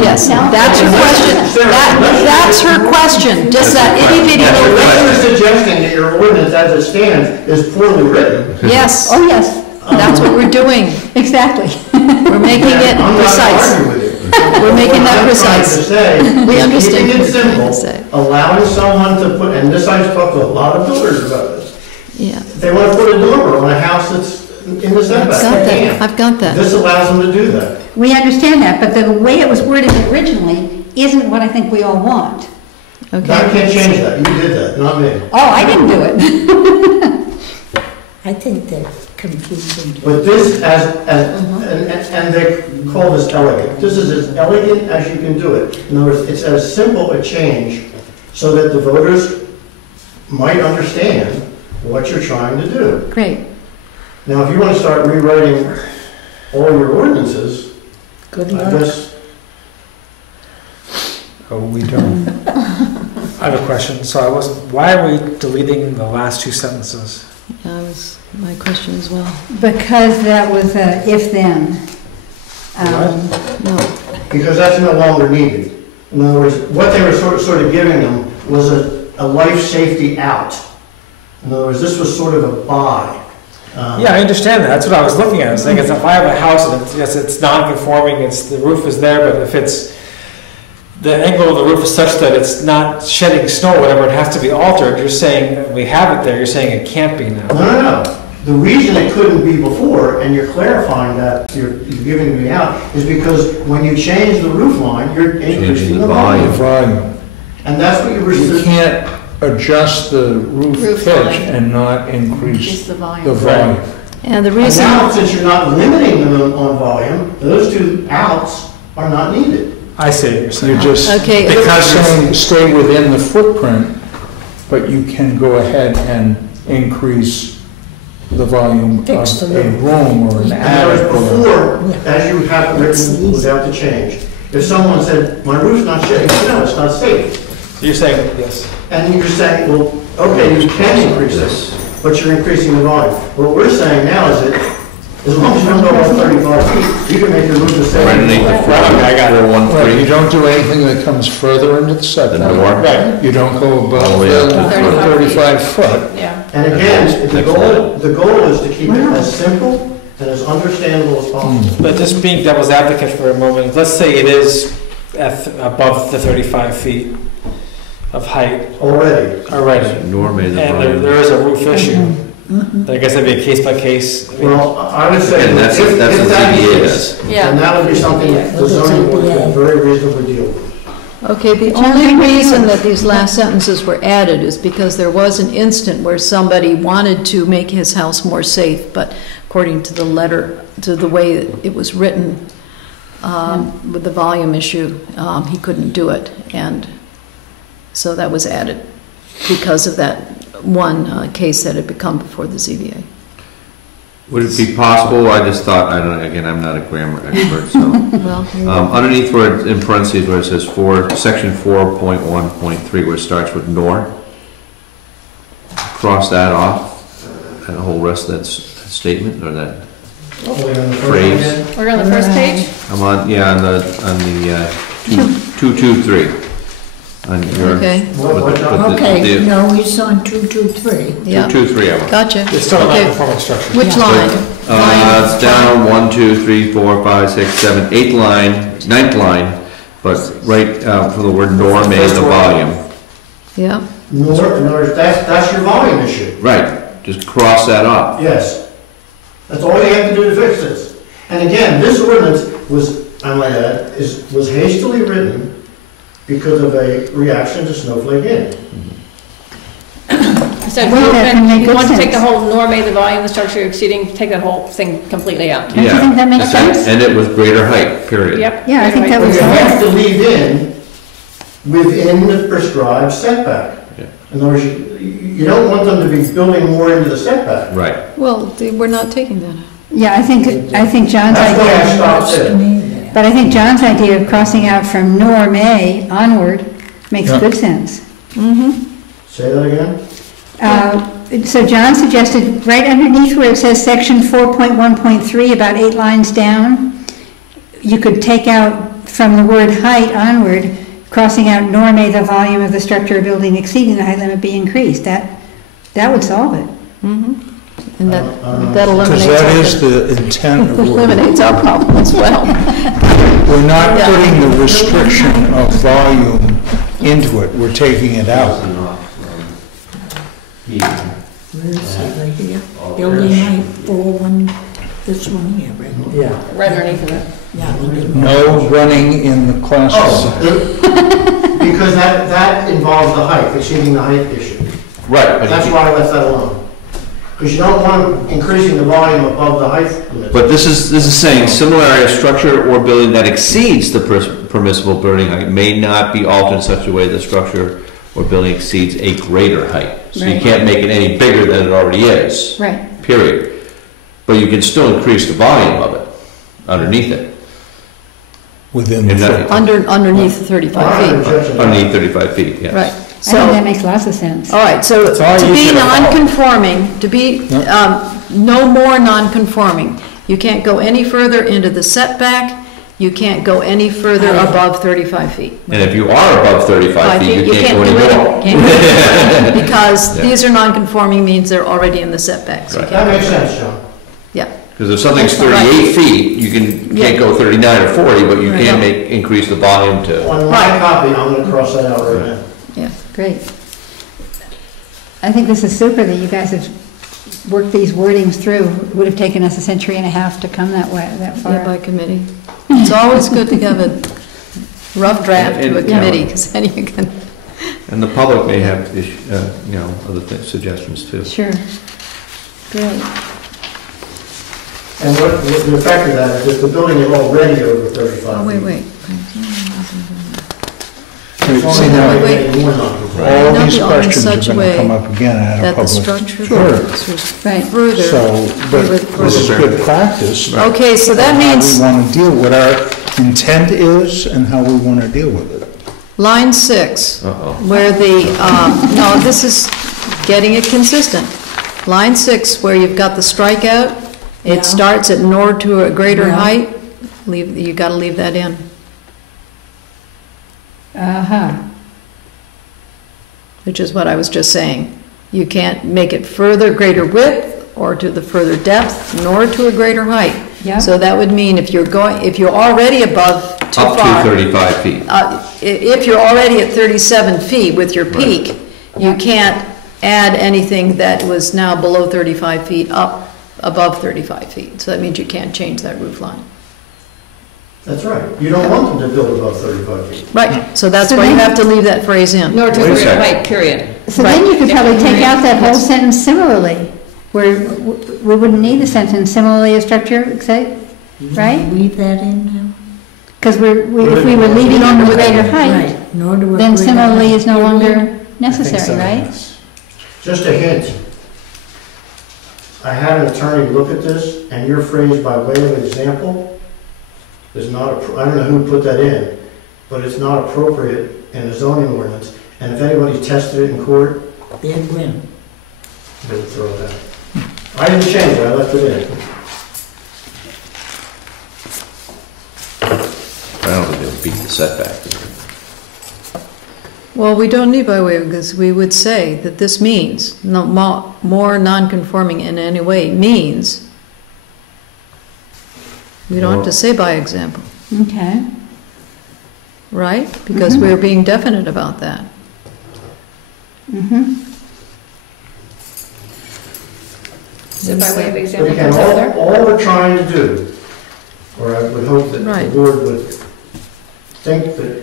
Yes, that's her question. That's her question, just that itty bitty little Unless thing. you're suggesting that your ordinance as it stands is poorly written. Yes, Oh, yes, that's what we're doing. exactly. We're making it I'm not precise. arguing with you. We're making that What I'm trying precise. to say We is understand keeping what it you're trying to say. simple, allowing someone to put, and this I've talked to a lot of builders about this. Yeah, If they want to put a dormer on a house that's in the setback, they can. I've got that. This allows them to do that. We understand that, but the way it was worded originally isn't what I think we all want. I Okay. can't change that, you did that, not me. Oh, I didn't do it. I think they're confusing. But this, and they call this elegant, this is as elegant as you can do it. In other words, it's as simple a change so that the voters might understand what you're trying to do. Great. Now, if you want to start rewriting all your ordinances, Good I luck. guess, Oh, we don't. I have a question. So why are we deleting the last two sentences? That was my question as well. Because that was a if-then. No. because that's no longer needed. In other words, what they were sort of giving them was a life safety out. In other words, this was sort of a buy. Yeah, I understand that. That's what I was looking at. I was saying, if I have a house and it's non-conforming, the roof is there, but if the angle of the roof is such that it's not shedding snow, or whatever, it has to be altered. You're saying we have it there. You're saying it can't be now. No. The reason it couldn't be before, and you're clarifying that, you're giving me out, is because when you change the roof line, you're increasing the volume. Volume. And that's what you were. You can't adjust the roof Roof pitch line. and not increase Just the volume. the volume. And the And reason, now, since you're not limiting them on volume, those two outs are not needed. I see what you're saying. You're just okay, saying stay within the footprint, but you can go ahead and increase the volume of Fix the a roof. room or an And attic. or- before, as you have it written without the change, if someone said, my roof's not shedding snow, it's not safe. You're saying yes. And you're saying, well, okay, you can increase this, but you're increasing the volume. What we're saying now is that as long as you don't go over 35 feet, you can make your roof the same. Right underneath the Okay, I got it. 'Cause you 413, don't do anything that comes further into the the setback. door. Right. You don't go All above the way up the to 35 foot. Yeah. And again, the Next goal is to keep it as simple and as understandable as possible. But just being devil's advocate for a moment, let's say it is above the 35 feet of height Already. already, Nor may the and volume. there is a roof issue. Then I guess that'd be a case by case. I mean, Well, I would say, And that's if what if that ZBA is, does. then that would be something that the zoning board could very reasonably deal with. okay, the only reason that these last sentences were added is because there was an instant where somebody wanted to make his house more safe, but according to the letter, to the way it was written, with the volume issue, he couldn't do it, and so that was added because of that one case that had become before the ZBA. Would it be possible, I just thought, I don't, again, I'm not a grammar expert, so. Well, Underneath where, in parentheses, where it says section 4.1.3, where it starts with nor, cross that off, and the whole rest of that statement, or that phrase. We're on the first page? I'm on, yeah, on the 223. On your. Okay. Okay, no, it's on 223. yeah, 223, I want. gotcha. It's still a Okay. non-conforming structure. Which line? It's down 1, 2, 3, 4, 5, 6, 7, 8th line, 9th line, but right for the word nor may the volume. Yeah, That's your volume issue. Right, just cross that off. Yes. That's all you have to do to fix this. And again, this ordinance was I might add, was hastily written because of a reaction to Snowflake Inn. So Well, that can make you good want to take the sense. whole norm A, the volume, the structure exceeding, take that whole thing completely out. Don't you think that makes sense? And it was greater height, period. Yep. Yeah, I think that But was you have to all. leave in within the prescribed setback. Yeah. In other words, you don't want them to be building more into the setback. Right. Well, we're not taking that out. Yeah, I think John's That's why I idea, stopped To it. me, that. but I think John's idea of crossing out from norm A onward makes Yeah. good sense. Say that again? So John suggested, right underneath where it says section 4.1.3, about 8 lines down, you could take out from the word height onward, crossing out norm A, the volume of the structure or building exceeding the height limit be increased. That would solve it. And that Because eliminates that our, is the intent of what eliminates our problem as well. we're not Yeah. putting the restriction of volume into it, we're taking it out. Where is it, right here? Building height 4-1, this one here, right? Yeah. Right underneath of it. Yeah. No running in the classroom. Oh, because that involves the height, exceeding the height issue. Right. but That's you- why I left that alone. Because you don't want increasing the volume above the height limit. But this is saying similar area, structure or building that exceeds the permissible building height may not be altered in such a way that the structure or building exceeds a greater height. So you Right. can't make it any bigger than it already is. Right. Period. But you can still increase the volume of it underneath it, Within the And that- footprint. Underneath the 35 I'm not feet. objecting to that. underneath 35 feet, yes. Right. I think that So, makes lots of sense. all right, so It's all to you be should have followed. non-conforming, to be, no more non-conforming, you can't go any further into the setback, you can't go any further above 35 feet. And if you are above 35 feet, you can't go do it. anymore. Can't go any further, Because Yeah. these are non-conforming means they're already in the setbacks. You Right. can't- That makes sense, John. Yeah, Because if something's That's right. 38 feet, you can't go 39 or 40, but you Right. can increase the volume to. On my copy, I'm gonna cross that out right now. yeah. Great. I think this is super that you guys have worked these wordings through. It would have taken us a century and a half to come that way, that Yeah, by far. committee. It's always good to have a rough draft to a And- committee, because then you can, And the public may have, other suggestions too. Sure. Great. And what the effect of that is if the building is already over 35 oh, feet. wait. See, It's only now, gonna wait. make it more non-conforming. all Not these be on in questions such are a gonna way come up again at a that the public structure hearing. was Right. further. So, but this is good practice. Okay, so that How means we want to deal, what our intent is and how we want to deal with it. line 6, Uh-oh. where no, this is getting it consistent. Line 6, where you've got the strikeout, Yeah. it starts at nor to a greater Yeah. height, you gotta leave that in. Uh-huh. Which is what I was just saying. You can't make it further greater width or to the further depth, nor to a greater height. Yeah. So that would mean if you're already above too Up to far, 35 feet. if you're already at 37 feet with your peak, you can't add anything that was now below 35 feet up above 35 feet. So that means you can't change that roof line. That's right. You don't want them to build above 35 feet. Right, so that's So why you then- have to leave that phrase in. Nor to Wait a greater second. height, period. So then you could Right. probably take Yeah. out that whole sentence similarly, where we wouldn't need the sentence similarly a structure, right? Leave that in Because if we were leaving on the greater now? height, Right, nor to a then greater similarly height. is no longer I think necessary, so, right? yes. Just a hint. I had an attorney look at this, and your phrase "by way of example" is not, I don't know who put that in, but it's not appropriate in a zoning ordinance. And if anybody tested it in court, They'd win. they would throw it out. I didn't change it, I left it in. I don't think they'll beat the setback. Well, we don't need by way of, because we would say that this means, more non-conforming in any way means, we don't have to say by example, Okay. right? Because we're being definite about that. Mm-hmm. So by way of But example, again, comes out there. all we're trying to do, or I I would hope that the Right. board would think that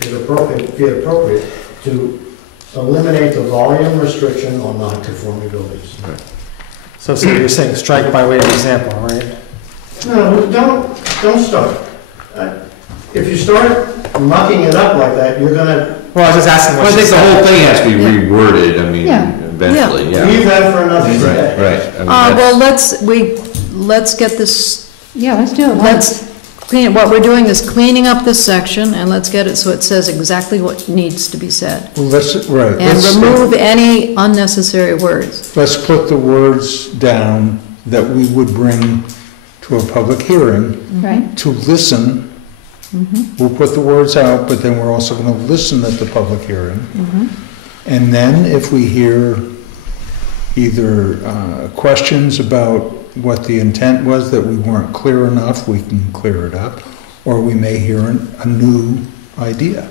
it appropriate, be appropriate to eliminate the volume restriction on non-conforming buildings. So you're saying strike by way of example, right? No, don't start. If you start mucking it up like that, you're gonna Well, I was just asking Well, what I she think the said. whole thing has to be reworded, I mean, Yeah. eventually, yeah. leave that for another Right, day. right. I mean, Well, that's- let's get this, Yeah, let's do it. let's clean, what we're doing is cleaning up this section, and let's get it so it says exactly what needs to be said. Well, right. And remove any unnecessary words. Let's put the words down that we would bring to a public hearing Right, to listen. We'll put the words out, but then we're also going to listen at the public hearing. And then if we hear either questions about what the intent was, that we weren't clear enough, we can clear it up, or we may hear a new idea.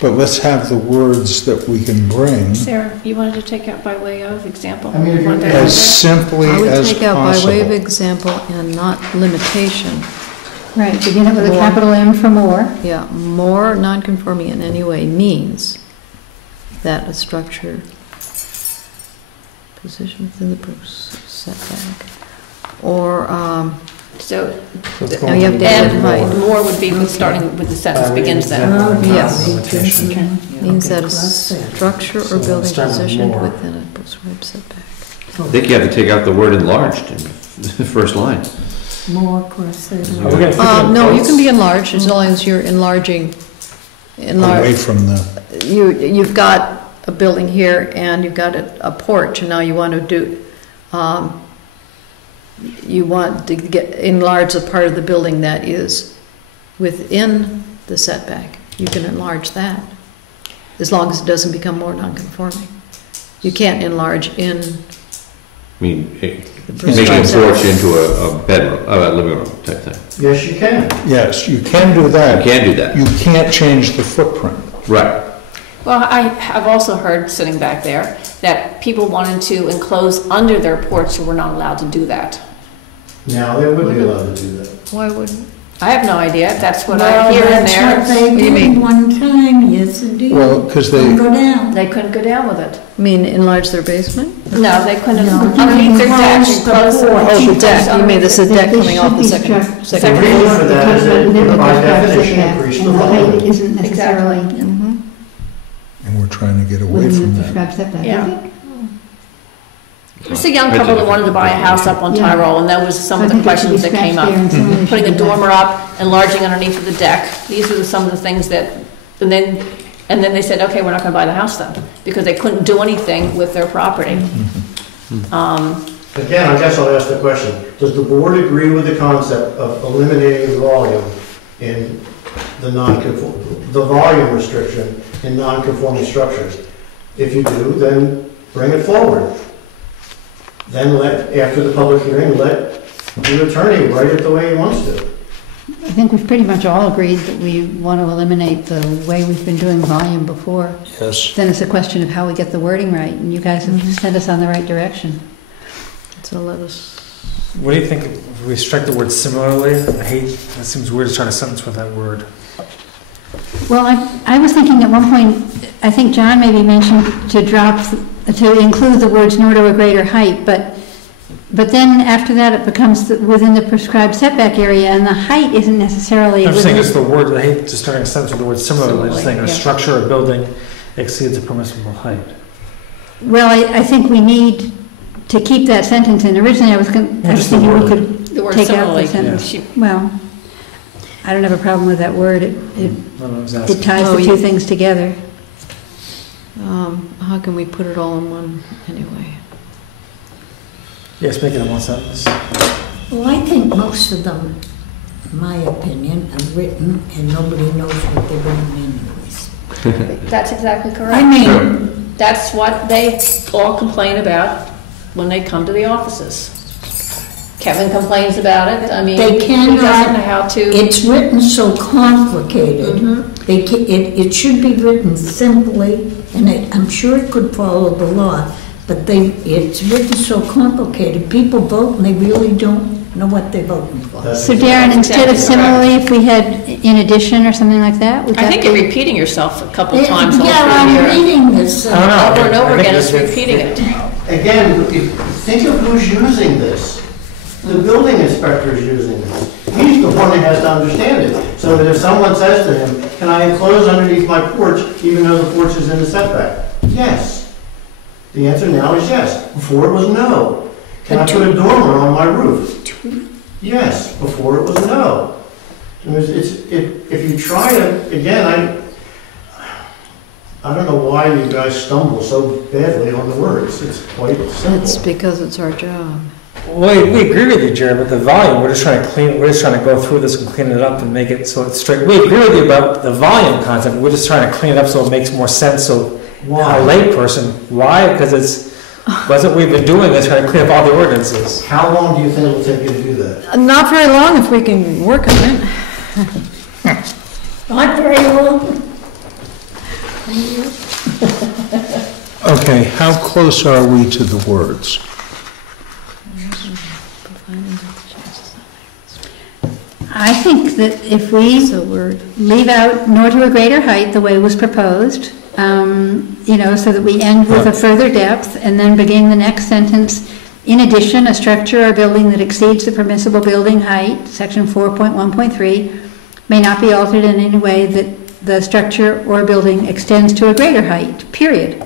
But let's have the words that we can bring Sarah, you wanted to take out by way of example? I mean, if you- Wanted to- as simply I would as take out by way of possible. example and not limitation. right, begin it with a More. capital M for more. Yeah, more non-conforming in any way means that a structure positioned within the setback, or, So, now you have to add height, and more would be with starting with the sentence begins then. Yes. Limitation. means that a structure or So building start with positioned more. within a prescribed setback. I think you have to take out the word enlarged in the first line. More cross Are we gonna keep it in No, you quotes? can be enlarged as long as you're enlarging, Away from the, you've got a building here and you've got a porch, and now you want to do, you want to enlarge the part of the building that is within the setback. You can enlarge that, as long as it doesn't become more non-conforming. You can't enlarge in I mean, the making a prescribed porch into a bedroom, a living room type thing. Yes, you can. yes, you can do You that. can do that. You can't change the footprint. Right. Well, I have also heard, sitting back there, that people wanted to enclose under their porch, so we're not allowed to do that. Now, they would be allowed to do that. Why wouldn't? I have no idea if that's what Well, I hear in that's there. what they What do you mean? did one time, yes indeed. Well, because Couldn't they, go down. They couldn't go down with it. Mean enlarge their basement? No, they couldn't, No. underneath their deck, Enclose the enclose the porch. Oh, the deck, you mean this is deck This coming off the should be second, struck- The second Second. reason for that is that Because by the definition, setback, increase the and the height volume. isn't necessarily Mhm. and we're trying to get away within from the that. prescribed setback. Yeah. I think- It's a young couple that wanted to buy a house up on Yeah. Tyrol, and that was some I of the think it should be questions that came scratched up. there and similarly Putting a should be dormer up, enlarging underneath of the deck, these were some of the things that, and then they said, okay, we're not gonna buy the house then, because they couldn't do anything with their property. Again, I guess I'll ask the question, does the board agree with the concept of eliminating the volume in the the volume restriction in non-conforming structures? If you do, then bring it forward. Then after the public hearing, let the attorney write it the way he wants to. I think we've pretty much all agreed that we want to eliminate the way we've been doing volume before. Yes. Then it's a question of how we get the wording right, and you guys have sent us on the right direction. So let us, What do you think if we strike the word similarly? I hate, that seems weird to try to sentence with that word. Well, I was thinking at one point, I think John maybe mentioned to include the words nor to a greater height, but then after that it becomes within the prescribed setback area, and the height isn't necessarily I'm just saying it's within. the word, I hate just starting a sentence with the word similarly, just saying a Yeah. structure or building exceeds a permissible height. Well, I think we need to keep that sentence in. Originally, I was thinking we could The word take out similarly, the sentence. she- Well, I don't have a problem with that word. It I was asking. ties Oh, the you- two things together. how can we put it all in one anyway? Yes, make it in one sentence. Well, I think most of them, in my opinion, are written and nobody knows what they're written anyways. That's exactly I correct. mean, That's what they all complain about when they come to the offices. Kevin complains about it, I mean, They he cannot- doesn't know how to. it's written so complicated. It should be written simply, and I'm sure it could follow the law, but it's written so complicated, people vote and they really don't know what they're voting for. That's So Darren, instead of Exactly. similarly, if we had in addition or something like that, would I that think you're be? repeating yourself a couple of times all Yeah, through I'm here. reading this. I don't know. Over and I over think again, it's it's- repeating it. Again, think of who's using this. The building inspector is using this. He's the one that has to understand it. So that if someone says to him, can I enclose underneath my porch even though the porch is in the setback? Yes. The answer now is yes. Before it was no. Can I put a dormer on my roof? Yes. Before it was no. If you try to, again, I don't know why you guys stumble so badly on the words. It's quite simple. It's because it's our job. Well, we agree with you, Jared, but the volume, we're just trying to go through this and clean it up and make it so it's straight. We agree with you about the volume concept, we're just trying to clean it up so it makes more sense, so Why? a layperson, why? Because that's what we've been doing, is trying to clean up all the ordinances. How long do you think it'll take you to do that? Not very long if we can work on it. Not very long. Okay, how close are we to the words? I think that if we So we're, leave out nor to a greater height, the way was proposed, so that we end with a further depth, and then begin the next sentence, in addition, a structure or building that exceeds the permissible building height, section 4.1.3, may not be altered in any way that the structure or building extends to a greater height, period.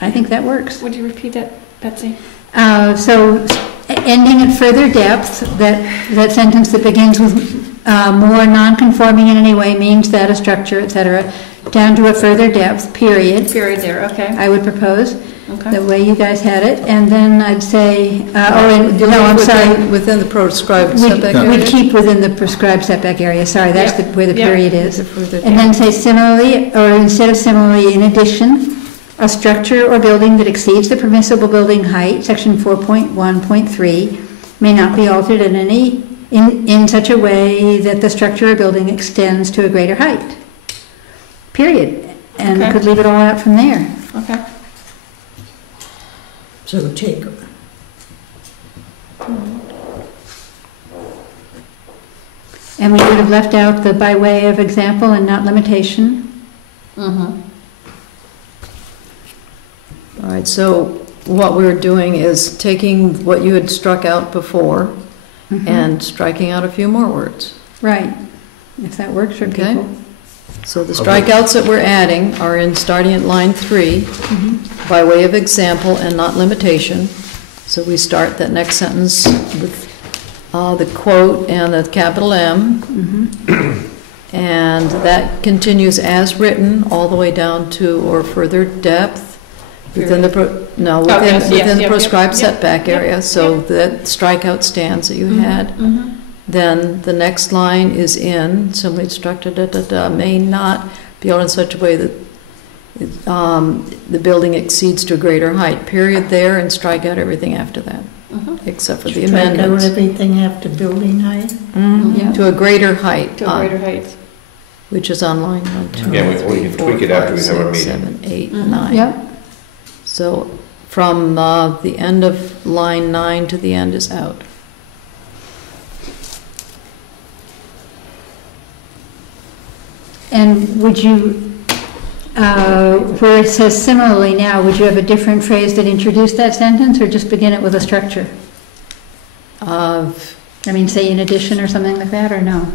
I think that works. Would you repeat that, Betsy? So ending at further depth, that sentence that begins with more non-conforming in any way means that a structure, et cetera, down to a further depth, period, Period there, okay. I would propose, Okay. the way you guys had it. And then I'd say, I'm sorry, within the prescribed we'd setback area. we'd keep within the prescribed setback area, sorry, that's Yep. where the Yep. period is. The further And then say similarly, or instead of similarly, in addition, a structure or building that exceeds the permissible building height, section 4.1.3, may not be altered in such a way that the structure or building extends to a greater height. Period. And Okay. could leave it all out from there. Okay. So take, And we would have left out the by way of example and not limitation. Mm-hmm. All right, so what we're doing is taking what you had struck out before Mhm. and striking out a few more words. Right, if that works for Okay. people. So the strikeouts that we're adding are in starting at line 3, by way of example and not limitation. So we start that next sentence with the quote and the capital M. And that continues as written all the way down to or further depth within the, Okay, yes, within the yep, prescribed yep, setback yep, area. So that strikeout stands that you had. Mm-hmm. Then the next line is in, similarly instructed, may not be altered in such a way that the building exceeds to a greater height, period there, and strike out everything after that, except for the strike out amendments. everything after building height? Yeah. To a greater height. To a greater height. Which is on line 1, 2, Yeah, we 3, can 4, tweak it after 5, we have our 6, meeting. 7, 8, Mhm. 9. Yep. So from the end of line 9 to the end is out. And would you, where it says similarly now, would you have a different phrase that introduced that sentence, or just begin it with a structure? I mean, say in addition or something like that, or no?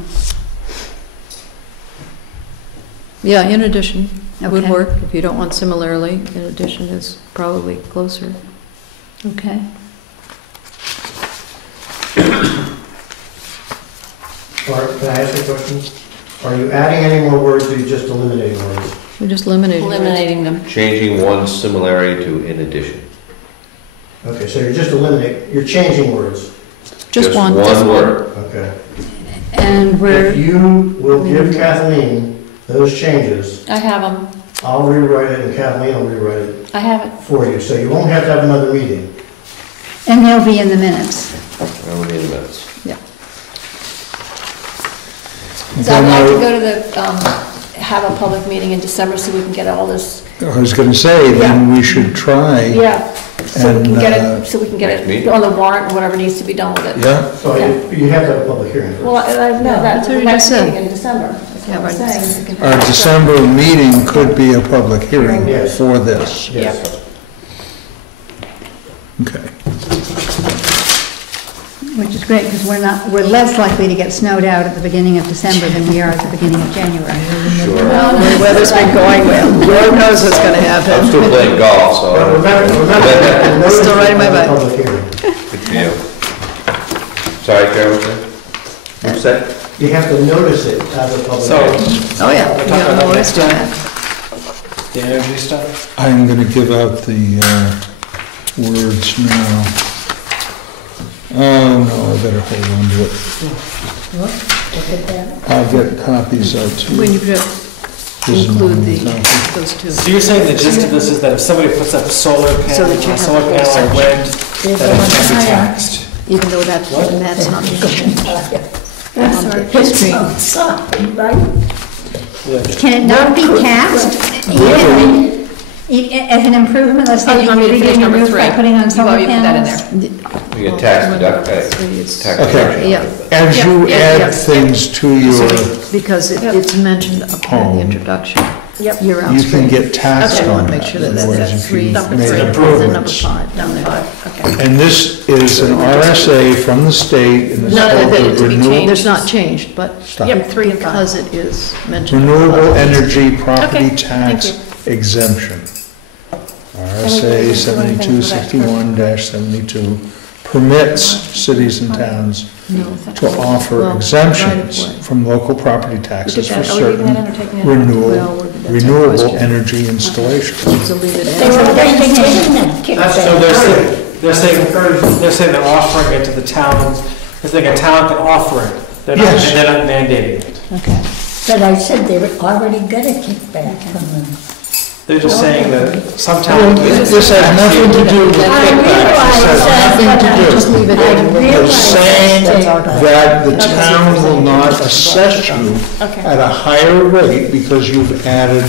Yeah, in addition would Okay. work. If you don't want similarly, in addition is probably closer. Okay. Art, can I ask you a question? Are you adding any more words, or are you just eliminating words? We're just eliminating. Eliminating them. Changing one similarity to in addition. Okay, so you're just you're changing words. Just one. One word. Okay. And we're, If you will give Kathleen those changes, I have them. I'll rewrite it and Kathleen will rewrite it I have it. for you. So you won't have to have another meeting. and they'll be in the minutes. Already in the minutes. So I'd like to go to the have a public meeting in December so we can get all this, I was gonna say, then we should try. yeah, so we can And, get it, so we can get next it meeting? on the warrant, and whatever needs to be done with it. Yeah, So you have to have a public hearing first. Well, I know that's what the we next just said. meeting in December, that's Yeah, what I'm right. saying. We can our have that. December meeting could be a public hearing Yes. for this. Yes. Okay. Which is great, because we're less likely to get snowed out at the beginning of December than we are at the beginning of January. Well, the weather's been going well. Lord knows what's gonna I'm happen. still playing golf, so. But remember, Still riding my bike. Public hearing. Good for you. Sorry, Carol, what's that? You have to notice it as a public So, hearing. Oh, yeah, We're we talking don't about always do next that. the energy stuff? I'm gonna give out the words now. Oh, no, I better hold on to it. Look at that. I'll get copies out to you. When you This is include my the, copy. those two. So you're saying the gist of this is that if somebody puts up solar So panel, that you have solar a panel or section. wind, They're that it going can be higher. taxed? Even though that's not changing. That's Sorry. history. Outside, right? Can it not be taxed as an improvement, let's say Oh, you want me to you're finish redoing your number roof by 3? putting on You solar want me to put that in panels? there? You get tax deduct, tax Okay. deduction. Yeah, As you Yeah, add yeah. things to your, because it's mentioned up in Home. the introduction. Yep. Year-round you can screen. get taxed Okay, I on want to make that. sure In that other that's words, at three, if number you made 3, and number improvements. 5 down there. Okay. And this is an RSA from the state and it's None of called it the to be renewable. changed. There's not changed, but Stop. Yep, 3 and 5. because it is mentioned. Renewable energy property Okay, tax thank exemption. RSA 7261-72 permits cities and towns No. to offer Well, exemptions right of way. from local property taxes for Are we leaving that in certain or taking it out? renewable question. energy installations. So leave it They were as. already taking that So kickback. they're saying they're offering it to the towns, they're saying a town can offer it. They're not, Yes. and they're not mandating it. Okay. But I said they already got a kickback from them. They're just saying that some towns. This has nothing to do with I kickbacks. This has nothing to do. Just leave it I in. They're realize saying that. that the town will not assess you Okay. at a higher rate because you've added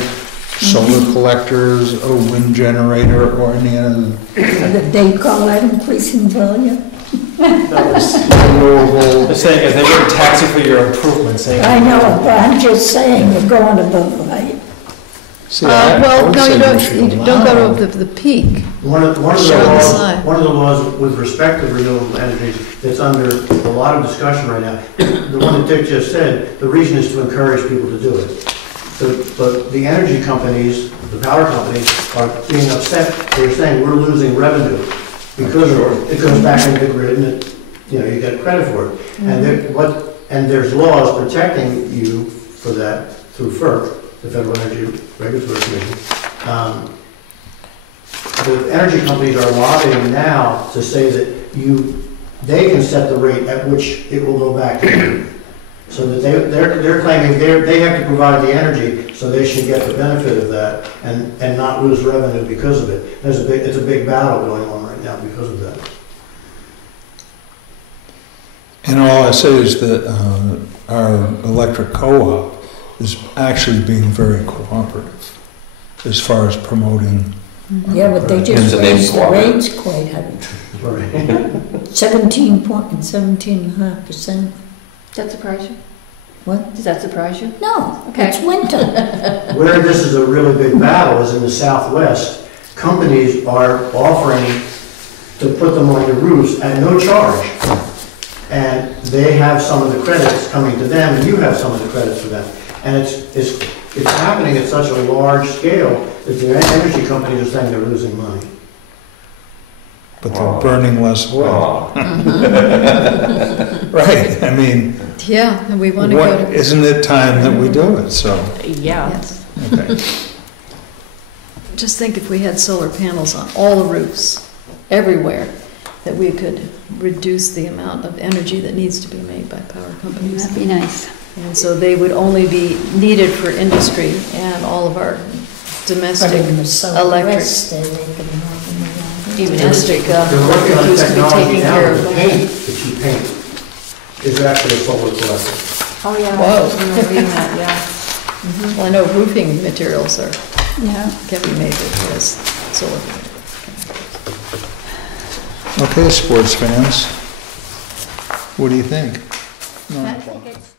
solar collectors, a wind generator, or any other Did they call that increasing volume? renewable. They're saying is they wouldn't tax you for your improvements, saying. I know, but I'm just saying, you're going above the height. See, I Well, would no, say you we don't, should you don't go allow- to the peak. One of the Sure, on the laws, side. one of the laws with respect to renewable energies that's under a lot of discussion right now, the one that Dick just said, the reason is to encourage people to do it. But the energy companies, the power companies, are being upset. They're saying we're losing revenue because it goes back into the grid and it, you know, you get credit for it. And there's laws protecting you for that through FERC, the Federal Energy Regulatory Commission. The energy companies are lobbying now to say that they can set the rate at which it will go back to you. So that they're claiming they have to provide the energy, so they should get the benefit of that and not lose revenue because of it. It's a big battle going on right now because of that. And all I say is that our electric co-op is actually being very cooperative as far as promoting. Yeah, but they It's just a name raised the cooperative. rates quite heavy. 17.5%. Does that surprise you? What? Does that surprise you? No, Okay. it's winter. Where this is a really big battle is in the Southwest. Companies are offering to put them on your roofs at no charge. And they have some of the credits coming to them, and you have some of the credits for them. And it's happening at such a large scale that the energy companies are saying they're losing money. But they're burning less oil. Oh. Right, I mean, Yeah, and we want to go to. isn't it time that we do it, so, Yeah. Yes. okay. Just think if we had solar panels on all the roofs, everywhere, that we could reduce the amount of energy that needs to be made by power companies. That'd be nice. And so they would only be needed for industry and all of our But domestic in the electric. Southwest, they can have them around. Even Domestic They're working on used to be technology taking now, care the of. paint that you paint is actually a solar collector. Oh, yeah. Whoa. I remember reading that, yeah. Well, I know roofing materials Yeah. can be made with this silicone. Okay, sports fans, what do you think? I think it's